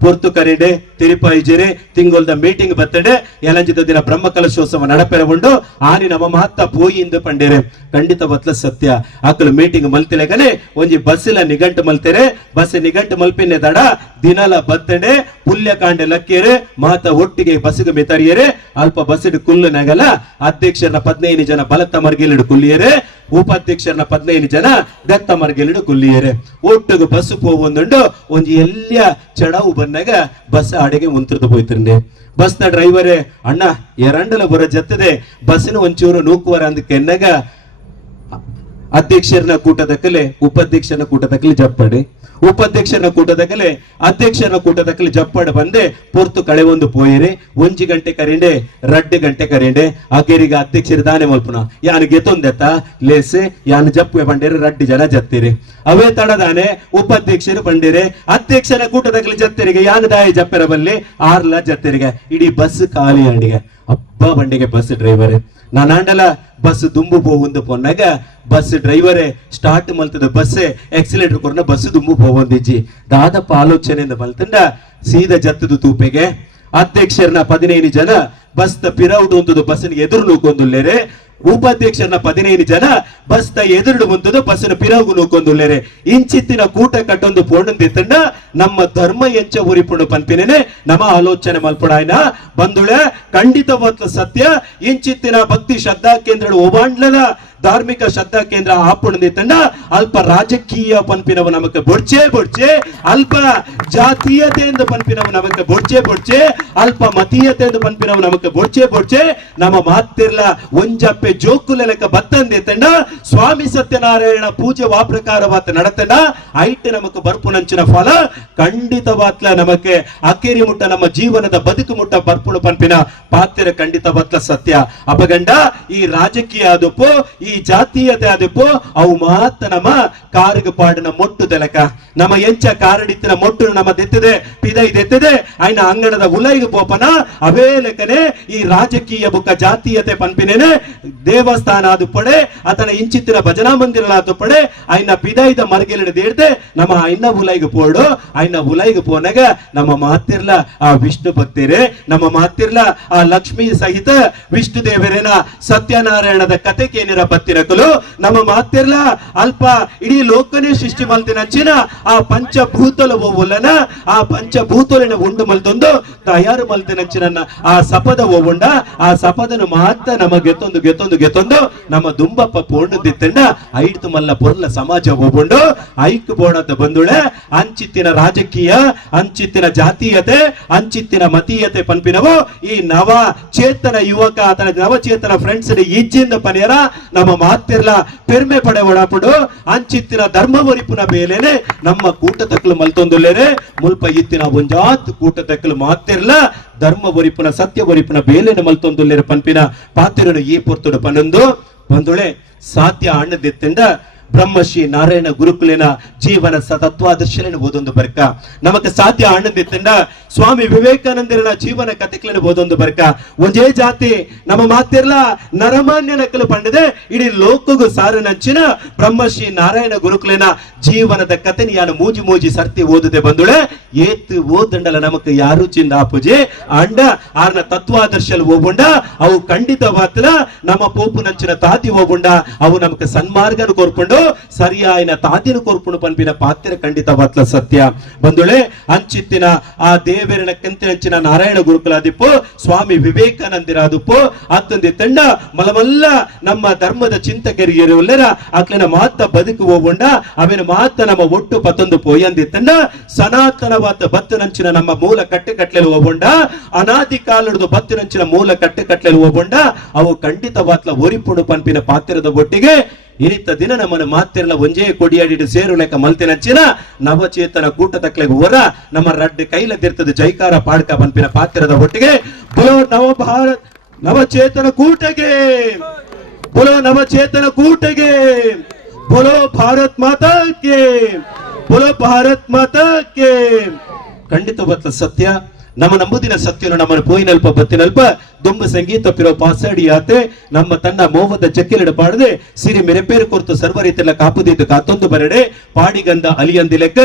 ಪೊರ್ತು ಕರೆಡೆ ತಿರುಪಾಯಿಜೆರೆ ತಿಂಗೊಲ್ದ ಮೀಟಿಂಗ್ ಬತ್ತಡೆ ಎಲಂಜಿದ ದಿನ ಬ್ರಹ್ಮ ಕಲಶೋತ್ಸವ ನಡಪೆರಗೊಂಡು ಆನಿ ನಮ್ಮ ಮಹತ್ತ ಪೋಯಿಂದ ಪಂಡೇರೆ ಖಂಡಿತ ಬತ್ಲ ಸತ್ಯ ಆಕಲು ಮೀಟಿಂಗ್ ಮಲ್ತಿಲೆಗನೆ ಒಂಜಿ ಬಸ್ಸಿಲ ನಿಘಂಟು ಮಲ್ತೆರೆ ಬಸ್ ನಿಘಂಟು ಮಲ್ಪಿನ್ನೆ ತಡ ದಿನಲ ಬತ್ತಡೆ ಪುಲ್ಯ ಕಾಂಡೆ ಲಕ್ಕಿಯರೆ ಮಾತ ಒಟ್ಟಿಗೆ ಬಸ್ಸಿಗೆ ಮೆತರಿಯರೆ ಅಲ್ಪ ಬಸ್ಸಿಡ್ ಕುಲ್ಲು ನಗಲ ಅಧ್ಯಕ್ಷರನ 15 ಜನ ಬಲತ್ತ ಮರ್ಗಿಲಿಡು ಕುಲ್ಲಿಯರೆ ಉಪಾಧ್ಯಕ್ಷರನ 15 ಜನ ದತ್ತ ಮರ್ಗಿಲಿಡು ಕುಲ್ಲಿಯರೆ ಒಟ್ಟಿಗೆ ಬಸ್ ಪೋವೊಂದುಂಡು ಒಂಜಿ ಎಲ್ಯ ಚಡವು ಬಂದಾಗ ಬಸ್ ಆಡೆಗೆ ಮುಂತಿರ್ದು ಹೋಯ್ತಿರ್ನೆ ಬಸ್ ನ ಡ್ರೈವರೇ ಅಣ್ಣ ಎರಡಲ ಬರ ಜತ್ತದೆ ಬಸ್ಸಿನ ಒಂಚೂರು ನೂಕುವರ ಅಂದಕ್ಕೆ ಎನ್ನಗ ಅಧ್ಯಕ್ಷರನ ಕೂಟದಕ್ಕಲೆ ಉಪಾಧ್ಯಕ್ಷರನ ಕೂಟದಕ್ಕಲೆ ಜಪ್ಪಡಿ ಉಪಾಧ್ಯಕ್ಷರನ ಕೂಟದಕ್ಕಲೆ ಅಧ್ಯಕ್ಷರನ ಕೂಟದಕ್ಕಲೆ ಜಪ್ಪಡ ಬಂದೆ ಪೊರ್ತು ಕಳೆ ಒಂದು ಪೋಯಿರೆ 1 ಗಂಟೆ ಕರಿಂಡೆ 2 ಗಂಟೆ ಕರಿಂಡೆ ಆಕೆರಿಗೆ ಅಧ್ಯಕ್ಷರ ದಾನೆ ಮಲ್ಪುನ ಯಾನು ಗೆತೊಂದೆತ್ತ ಲೇಸೆ ಯಾನು ಜಪ್ಪೆ ಬಂಡೇರೆ 2 ಜನ ಜತ್ತಿರಿ ಅವೇ ತಡದಾನೆ ಉಪಾಧ್ಯಕ್ಷರು ಬಂಡೇರೆ ಅಧ್ಯಕ್ಷನ ಕೂಟದಕ್ಕಲೆ ಜತ್ತರಿಗೆ ಯಾನು ದಾಯಿ ಜಪ್ಪೆರ ಬಲ್ಲಿ 6 ಜತ್ತರಿಗೆ ಇಡೀ ಬಸ್ ಖಾಲಿ ಅಂಡಿಗೆ ಅಪ್ಪ ಬಂಡಿಗೆ ಬಸ್ ಡ್ರೈವರೇ ನಾನಾಂಡಲ ಬಸ್ ದುಂಬು ಪೋವಂದು ಪೊನ್ನಾಗ ಬಸ್ ಡ್ರೈವರೇ ಸ್ಟಾರ್ಟ್ ಮಲ್ತದ ಬಸ್ ಎಕ್ಸಿಲೇಟರ್ ಕೊರ್ನ ಬಸ್ ದುಂಬು ಪೋವಂದಿಜ್ಜಿ ದಾದಪ್ಪ ಆಲೋಚನೆಯಿಂದ ಮಲ್ತಂಡ ಸೀದಾ ಜತ್ತದು ತೂಪೆಗೆ ಅಧ್ಯಕ್ಷರನ 15 ಜನ ಬಸ್ ದ ಪಿರೌಡ್ ಒಂದದು ಬಸ್ಸಿನ ಎದುರು ನೂಕೊಂದುಲ್ಲೇರೆ ಉಪಾಧ್ಯಕ್ಷರನ 15 ಜನ ಬಸ್ ದ ಎದುರು ಮುಂತದು ಬಸ್ಸಿನ ಪಿರೌಗು ನೂಕೊಂದುಲ್ಲೇರೆ ಇಂಚಿತ್ತಿನ ಕೂಟ ಕಟ್ಟೊಂದು ಪೋಣಂದಿತ್ತಂಡ ನಮ್ಮ ಧರ್ಮ ಎಂಚ ಉರಿಪುಣು ಪನ್ಪಿನೇನೆ ನಮ್ಮ ಆಲೋಚನೆ ಮಲ್ಪುಡಾಯ್ನ ಬಂದುಳೆ ಖಂಡಿತವಾದ ಸತ್ಯ ಇಂಚಿತ್ತಿನ ಭಕ್ತಿ ಶ್ರದ್ಧಾ ಕೇಂದ್ರ ಓಬಾಂಡ್ಲದ ಧಾರ್ಮಿಕ ಶ್ರದ್ಧಾ ಕೇಂದ್ರ ಆಪುಣದಿತ್ತಂಡ ಅಲ್ಪ ರಾಜಕೀಯ ಪನ್ಪಿನವು ನಮಕ್ಕೆ ಬೊಡ್ಚೆ ಅಲ್ಪ ಜಾತೀಯತೆಯಿಂದ ಪನ್ಪಿನವು ನಮಕ್ಕೆ ಬೊಡ್ಚೆ ಅಲ್ಪ ಮತೀಯತೆಯಿಂದ ಪನ್ಪಿನವು ನಮಕ್ಕೆ ಬೊಡ್ಚೆ ನಮ್ಮ ಮಾತಿರ್ಲ ಒಂಜಪ್ಪೆ ಜೋಕುಲ ಲೆಕ್ಕ ಬತ್ತಂದಿತ್ತಂಡ ಸ್ವಾಮಿ ಸತ್ಯನಾರಾಯಣ ಪೂಜೆ ವಾಪ್ರಕಾರವಾತ ನಡತಂಡ ಐಟ್ ನಮಕ್ಕೆ ಬರ್ಪುನಂಚಿನ ಫಲ ಖಂಡಿತವಾತ್ಲ ನಮಕ್ಕೆ ಅಕೇರಿ ಮುಟ್ಟ ನಮ್ಮ ಜೀವನದ ಬದುಕು ಮುಟ್ಟ ಬರ್ಪುಣ ಪನ್ಪಿನ ಪಾತ್ರ ಖಂಡಿತವಾತ್ಲ ಸತ್ಯ ಅಪಗಂಡ ಈ ರಾಜಕೀಯ ಆದಪ್ಪು ಈ ಜಾತೀಯತೆ ಆದಪ್ಪು ಅವು ಮಾತ್ರ ನಮ್ಮ ಕಾರ್ಗ ಪಾಡಿನ ಮೊಟ್ಟು ತೆಲಕ ನಮ್ಮ ಎಂಚ ಕಾರಡಿತ್ತಿನ ಮೊಟ್ಟು ನಮ್ಮ ದೆತ್ತದೆ ಪಿದೈ ದೆತ್ತದೆ ಆಯ್ನ ಅಂಗಣದ ಉಲೈಗೆ ಪೋಪನ ಅವೇ ಲೆಕ್ಕನೆ ಈ ರಾಜಕೀಯ ಬುಕ್ಕ ಜಾತೀಯತೆ ಪನ್ಪಿನೇನೆ ದೇವಸ್ಥಾನ ಆದು ಪಡೆ ಆತನ ಇಂಚಿತ್ತಿನ ಭಜನಾ ಮಂದಿರ ಆದು ಪಡೆ ಆಯ್ನ ಪಿದೈದ ಮರ್ಗೆಲಿಡ ದೇಡ್ದೆ ನಮ್ಮ ಐನ ಉಲೈಗೆ ಪೋಡು ಐನ ಉಲೈಗೆ ಪೋನಾಗ ನಮ್ಮ ಮಾತಿರ್ಲ ಆ ವಿಷ್ಣು ಭಕ್ತಿರೆ ನಮ್ಮ ಮಾತಿರ್ಲ ಆ ಲಕ್ಷ್ಮೀ ಸಹಿತ ವಿಷ್ಣು ದೇವರೇನ ಸತ್ಯನಾರಾಯಣದ ಕತೆಗೆ ಏನಿರ ಬತ್ತಿರಕಲು ನಮ್ಮ ಮಾತಿರ್ಲ ಅಲ್ಪ ಇಡೀ ಲೋಕನೇ ಸೃಷ್ಟಿ ಮಲ್ತಿನ ಅಂಚಿನ ಆ ಪಂಚಭೂತಲ ಓವುಲ್ಲನ ಆ ಪಂಚಭೂತಲಿನ ಉಂಡು ಮಲ್ತೊಂದು ತಯಾರು ಮಲ್ತಿನಂಚಿನ ಆ ಸಪದ ಓವುಂಡ ಆ ಸಪದನು ಮಾತ್ರ ನಮ್ಮ ಗೆತ್ತೊಂದು ನಮ್ಮ ದುಂಬಪ್ಪ ಪೋಣದಿತ್ತಂಡ ಐಡ್ತು ಮಲ್ಲ ಪೊರ್ಲ ಸಮಾಜ ಓಬುಂಡು ಐಕ್ ಬೋಣದ ಬಂದುಳೆ ಅಂಚಿತ್ತಿನ ರಾಜಕೀಯ ಅಂಚಿತ್ತಿನ ಜಾತೀಯತೆ ಅಂಚಿತ್ತಿನ ಮತೀಯತೆ ಪನ್ಪಿನವು ಈ ನವ ಚೇತನ ಯುವಕ ಆತನ ನವಚೇತನ ಫ್ರೆಂಡ್ಸ್ ಈಜಿಂದ ಪನಿಯರ ನಮ್ಮ ಮಾತಿರ್ಲ ಪೆರ್ಮೆ ಪಡೆ ಒಡಪಡು ಅಂಚಿತ್ತಿನ ಧರ್ಮ ಒರಿಪುನ ಬೇಲೆನೆ ನಮ್ಮ ಕೂಟ ತಕ್ಕಲು ಮಲ್ತೊಂದುಲ್ಲೇರೆ ಮುಲ್ಪ ಇತ್ತಿನ ಒಂಜಾತ್ ಕೂಟ ತಕ್ಕಲು ಮಾತಿರ್ಲ ಧರ್ಮ ಒರಿಪುನ ಸತ್ಯ ಒರಿಪುನ ಬೇಲೆನೆ ಮಲ್ತೊಂದುಲ್ಲೇರೆ ಪನ್ಪಿನ ಪಾತಿರನು ಈ ಪೊರ್ತುಡು ಪನೊಂದು ಬಂದುಳೆ ಸಾಧ್ಯ ಅಣ್ಣದಿತ್ತಂಡ ಬ್ರಹ್ಮಶ್ರೀ ನಾರಾಯಣ ಗುರುಕುಲಿನ ಜೀವನ ಸತತ್ವಾದರ್ಶನ ಓದೊಂದು ಬರ್ಕ ನಮಕ್ಕೆ ಸಾಧ್ಯ ಆನಂದಿತ್ತಂಡ ಸ್ವಾಮಿ ವಿವೇಕಾನಂದರ ಜೀವನ ಕಥೆಗಳನ್ನು ಓದೊಂದು ಬರ್ಕ ಒಂದೇ ಜಾತಿ ನಮ್ಮ ಮಾತಿರ್ಲ ನರಮಾನ್ಯ ನಕಲು ಪಂಡದೆ ಇಡೀ ಲೋಕಗೂ ಸಾರನಂಚಿನ ಬ್ರಹ್ಮಶ್ರೀ ನಾರಾಯಣ ಗುರುಕುಲಿನ ಜೀವನದ ಕಥೆನ ಯಾನು ಮೂಜಿ ಸರ್ತಿ ಓದದೆ ಬಂದುಳೆ ಏತು ಓದಂಡಲ ನಮಕ್ ಯಾರು ಚಿಂದ ಆಪುಜೆ ಅಂಡ ಆರ್ನ ತತ್ವಾದರ್ಶಲ್ ಓಬುಂಡ ಅವು ಖಂಡಿತವಾತ್ಲ ನಮ್ಮ ಪೋಪು ನಂಚಿನ ತಾತಿ ಓಬುಂಡ ಅವು ನಮಕ್ ಸನ್ಮಾರ್ಗನ ಕೋರ್ಪುಂಡು ಸರಿಯಾಯಿನ ತಾತಿನ ಕೋರ್ಪುಂಡು ಪನ್ಪಿನ ಪಾತ್ರ ಖಂಡಿತವಾತ್ಲ ಸತ್ಯ ಬಂದುಳೆ ಅಂಚಿತ್ತಿನ ಆ ದೇವರಿನ ಕಂತಿನಂಚಿನ ನಾರಾಯಣ ಗುರುಕುಲ ದಿಪ್ಪು ಸ್ವಾಮಿ ವಿವೇಕಾನಂದಿರಾದುಪ್ಪು ಅತ್ತೊಂದಿ ತಂಡ ಮಲಮಲ್ಲ ನಮ್ಮ ಧರ್ಮದ ಚಿಂತಕರಿಗೆಲ್ಲರ ಆಕ್ಲಿನ ಮಾತ ಬದುಕು ಹೋಗುಂಡ ಅವೇನು ಮಾತ ನಮ್ಮ ಒಟ್ಟು ಪತ್ತೊಂದು ಪೋಯಂದಿ ತಂಡ ಸನಾತನವಾದ ಬತ್ತನಂಚಿನ ನಮ್ಮ ಮೂಲ ಕಟ್ಟೆಕಟ್ಲೆಲು ಹೋಗುಂಡ ಅನಾದಿ ಕಾಲದ ಬತ್ತನಂಚಿನ ಮೂಲ ಕಟ್ಟೆಕಟ್ಲೆಲು ಹೋಗುಂಡ ಅವು ಖಂಡಿತವಾತ್ಲ ಒರಿಪುಡು ಪನ್ಪಿನ ಪಾತ್ರದ ಒಟ್ಟಿಗೆ ಇನಿತ್ತ ದಿನ ನಮ್ಮನ್ನು ಮಾತೆರ್ಲ ಒಂಜೇ ಕೊಡಿಯಾಡಿಟ್ಟು ಸೇರು ಲೆಕ್ಕ ಮಲ್ತಿನಂಚಿನ ನವಚೇತನ ಕೂಟ ತಕ್ಲೆಗೆ ಹೊರ ನಮ್ಮ ರಡ್ಡು ಕೈಲದಿರ್ತದೆ ಜೈಕಾರ ಪಾಡ್ಕ ಪನ್ಪಿನ ಪಾತ್ರದ ಒಟ್ಟಿಗೆ ಬುಲೋ ನವ ಭಾರತ್ ನವಚೇತನ ಕೂಟಗೆ बोलो नवचेतन कूटगे बोलो भारत माता के बोलो भारत माता के ಖಂಡಿತ ಬತ್ತ ಸತ್ಯ ನಮ್ಮ ನಂಬುದಿನ ಸತ್ಯನು ನಮ್ಮನ್ನು ಪೋಯಿನಲ್ಪ ಬತ್ತಿನಲ್ಪ ದುಂಬ ಸಂಗೀತ ಪಿರೋ ಪಾಸಡಿ ಆತೆ ನಮ್ಮ ತನ್ನ ಮೋಹದ ಚಕ್ಕೆಲಿಡ ಪಾಡದೆ ಸಿರಿ ಮೆರೆಪೇರು ಕೊರ್ತು ಸರ್ವ ರೀತಿಯಲ್ಲ ಕಾಪುದಿದ್ದು ಕಾತೊಂದು ಬರಡೆ ಪಾಡಿಗಂದ ಅಲಿಯಂದಿ ಲೆಕ್ಕ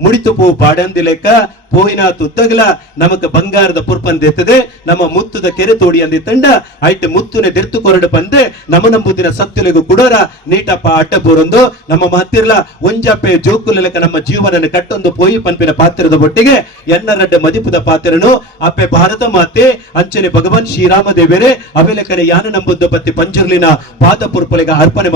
ಮುಡಿತು ಪೂ ಪಾಡಂದಿ ಲೆಕ್ಕ ಪೋಯಿನ ತುತ್ತಗಲ ನಮಕ್ ಬಂಗಾರದ ಪುರ್ಪಂದೆತ್ತದೆ ನಮ್ಮ ಮುತ್ತುದ ಕೆರೆ ತೋಡಿ ಅಂದಿ ತಂಡ ಐಟ್ ಮುತ್ತುನೆ ದೆರ್ತು ಕೊರಡು ಪಂದೆ ನಮ್ಮ ನಂಬುದಿನ ಸತ್ಯಲಿಗೂ ಕುಡೋರ ನೀಟಪ್ಪ ಅಡ್ಡ ಬೋರೊಂದು ನಮ್ಮ ಮಾತಿರ್ಲ ಒಂಜಪ್ಪೆ ಜೋಕುಲ ಲೆಕ್ಕ ನಮ್ಮ ಜೀವನನ ಕಟ್ಟೊಂದು ಪೋಯಿ ಪನ್ಪಿನ ಪಾತ್ರದ ಒಟ್ಟಿಗೆ ಎನ್ನರಡ್ಡ ಮದಿಪುದ ಪಾತ್ರನು ಅಪ್ಪೆ ಭಾರತ ಮಾತೆ ಅಂಚನೆ ಭಗವಾನ್ ಶ್ರೀರಾಮ ದೇವರೇ ಅವೆಲೆಕನೆ ಯಾನ ನಂಬುದು ಪತ್ತಿ ಪಂಜುರ್ಲಿನ ಪಾದ ಪುರ್ಪಲೆಗ ಅರ್ಪಣೆ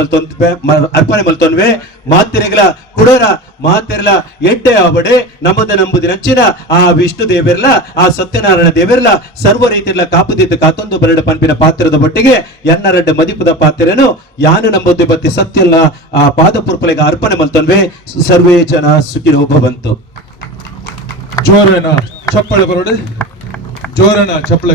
ಮಲ್ತೊನ್ವೆ ಮಾತಿರೆಗಳ ಕುಡೋರ ಮಾತೆರ್ಲ ಎಡ್ಡೆ ಆವಡೆ ನಮ್ಮದ ನಂಬುದಿನ ಹಚ್ಚಿನ ಆ ವಿಷ್ಣು ದೇವರ್ಲ ಆ ಸತ್ಯನಾರಾಯಣ ದೇವರ್ಲ ಸರ್ವ ರೀತಿಯಲ್ಲ ಕಾಪುದಿದ್ದು ಕಾತೊಂದು ಬರಡು ಪನ್ಪಿನ ಪಾತ್ರದ ಒಟ್ಟಿಗೆ ಎನ್ನರಡ್ಡ ಮದಿಪುದ ಪಾತ್ರೆನು ಯಾನು ನಂಬುದು ಬತ್ತಿ ಸತ್ಯಲ್ಲ ಆ ಪಾದ ಪುರ್ಪಲೆಗ ಅರ್ಪಣೆ ಮಲ್ತೊನ್ವೆ ಸರ್ವೇ ಜನ ಸುಖಿನೋ ಭವಂತು. ಜೋರನ ಚಪ್ಪಳ ಬರೋಡೆ ಜೋರನ ಚಪ್ಪಳ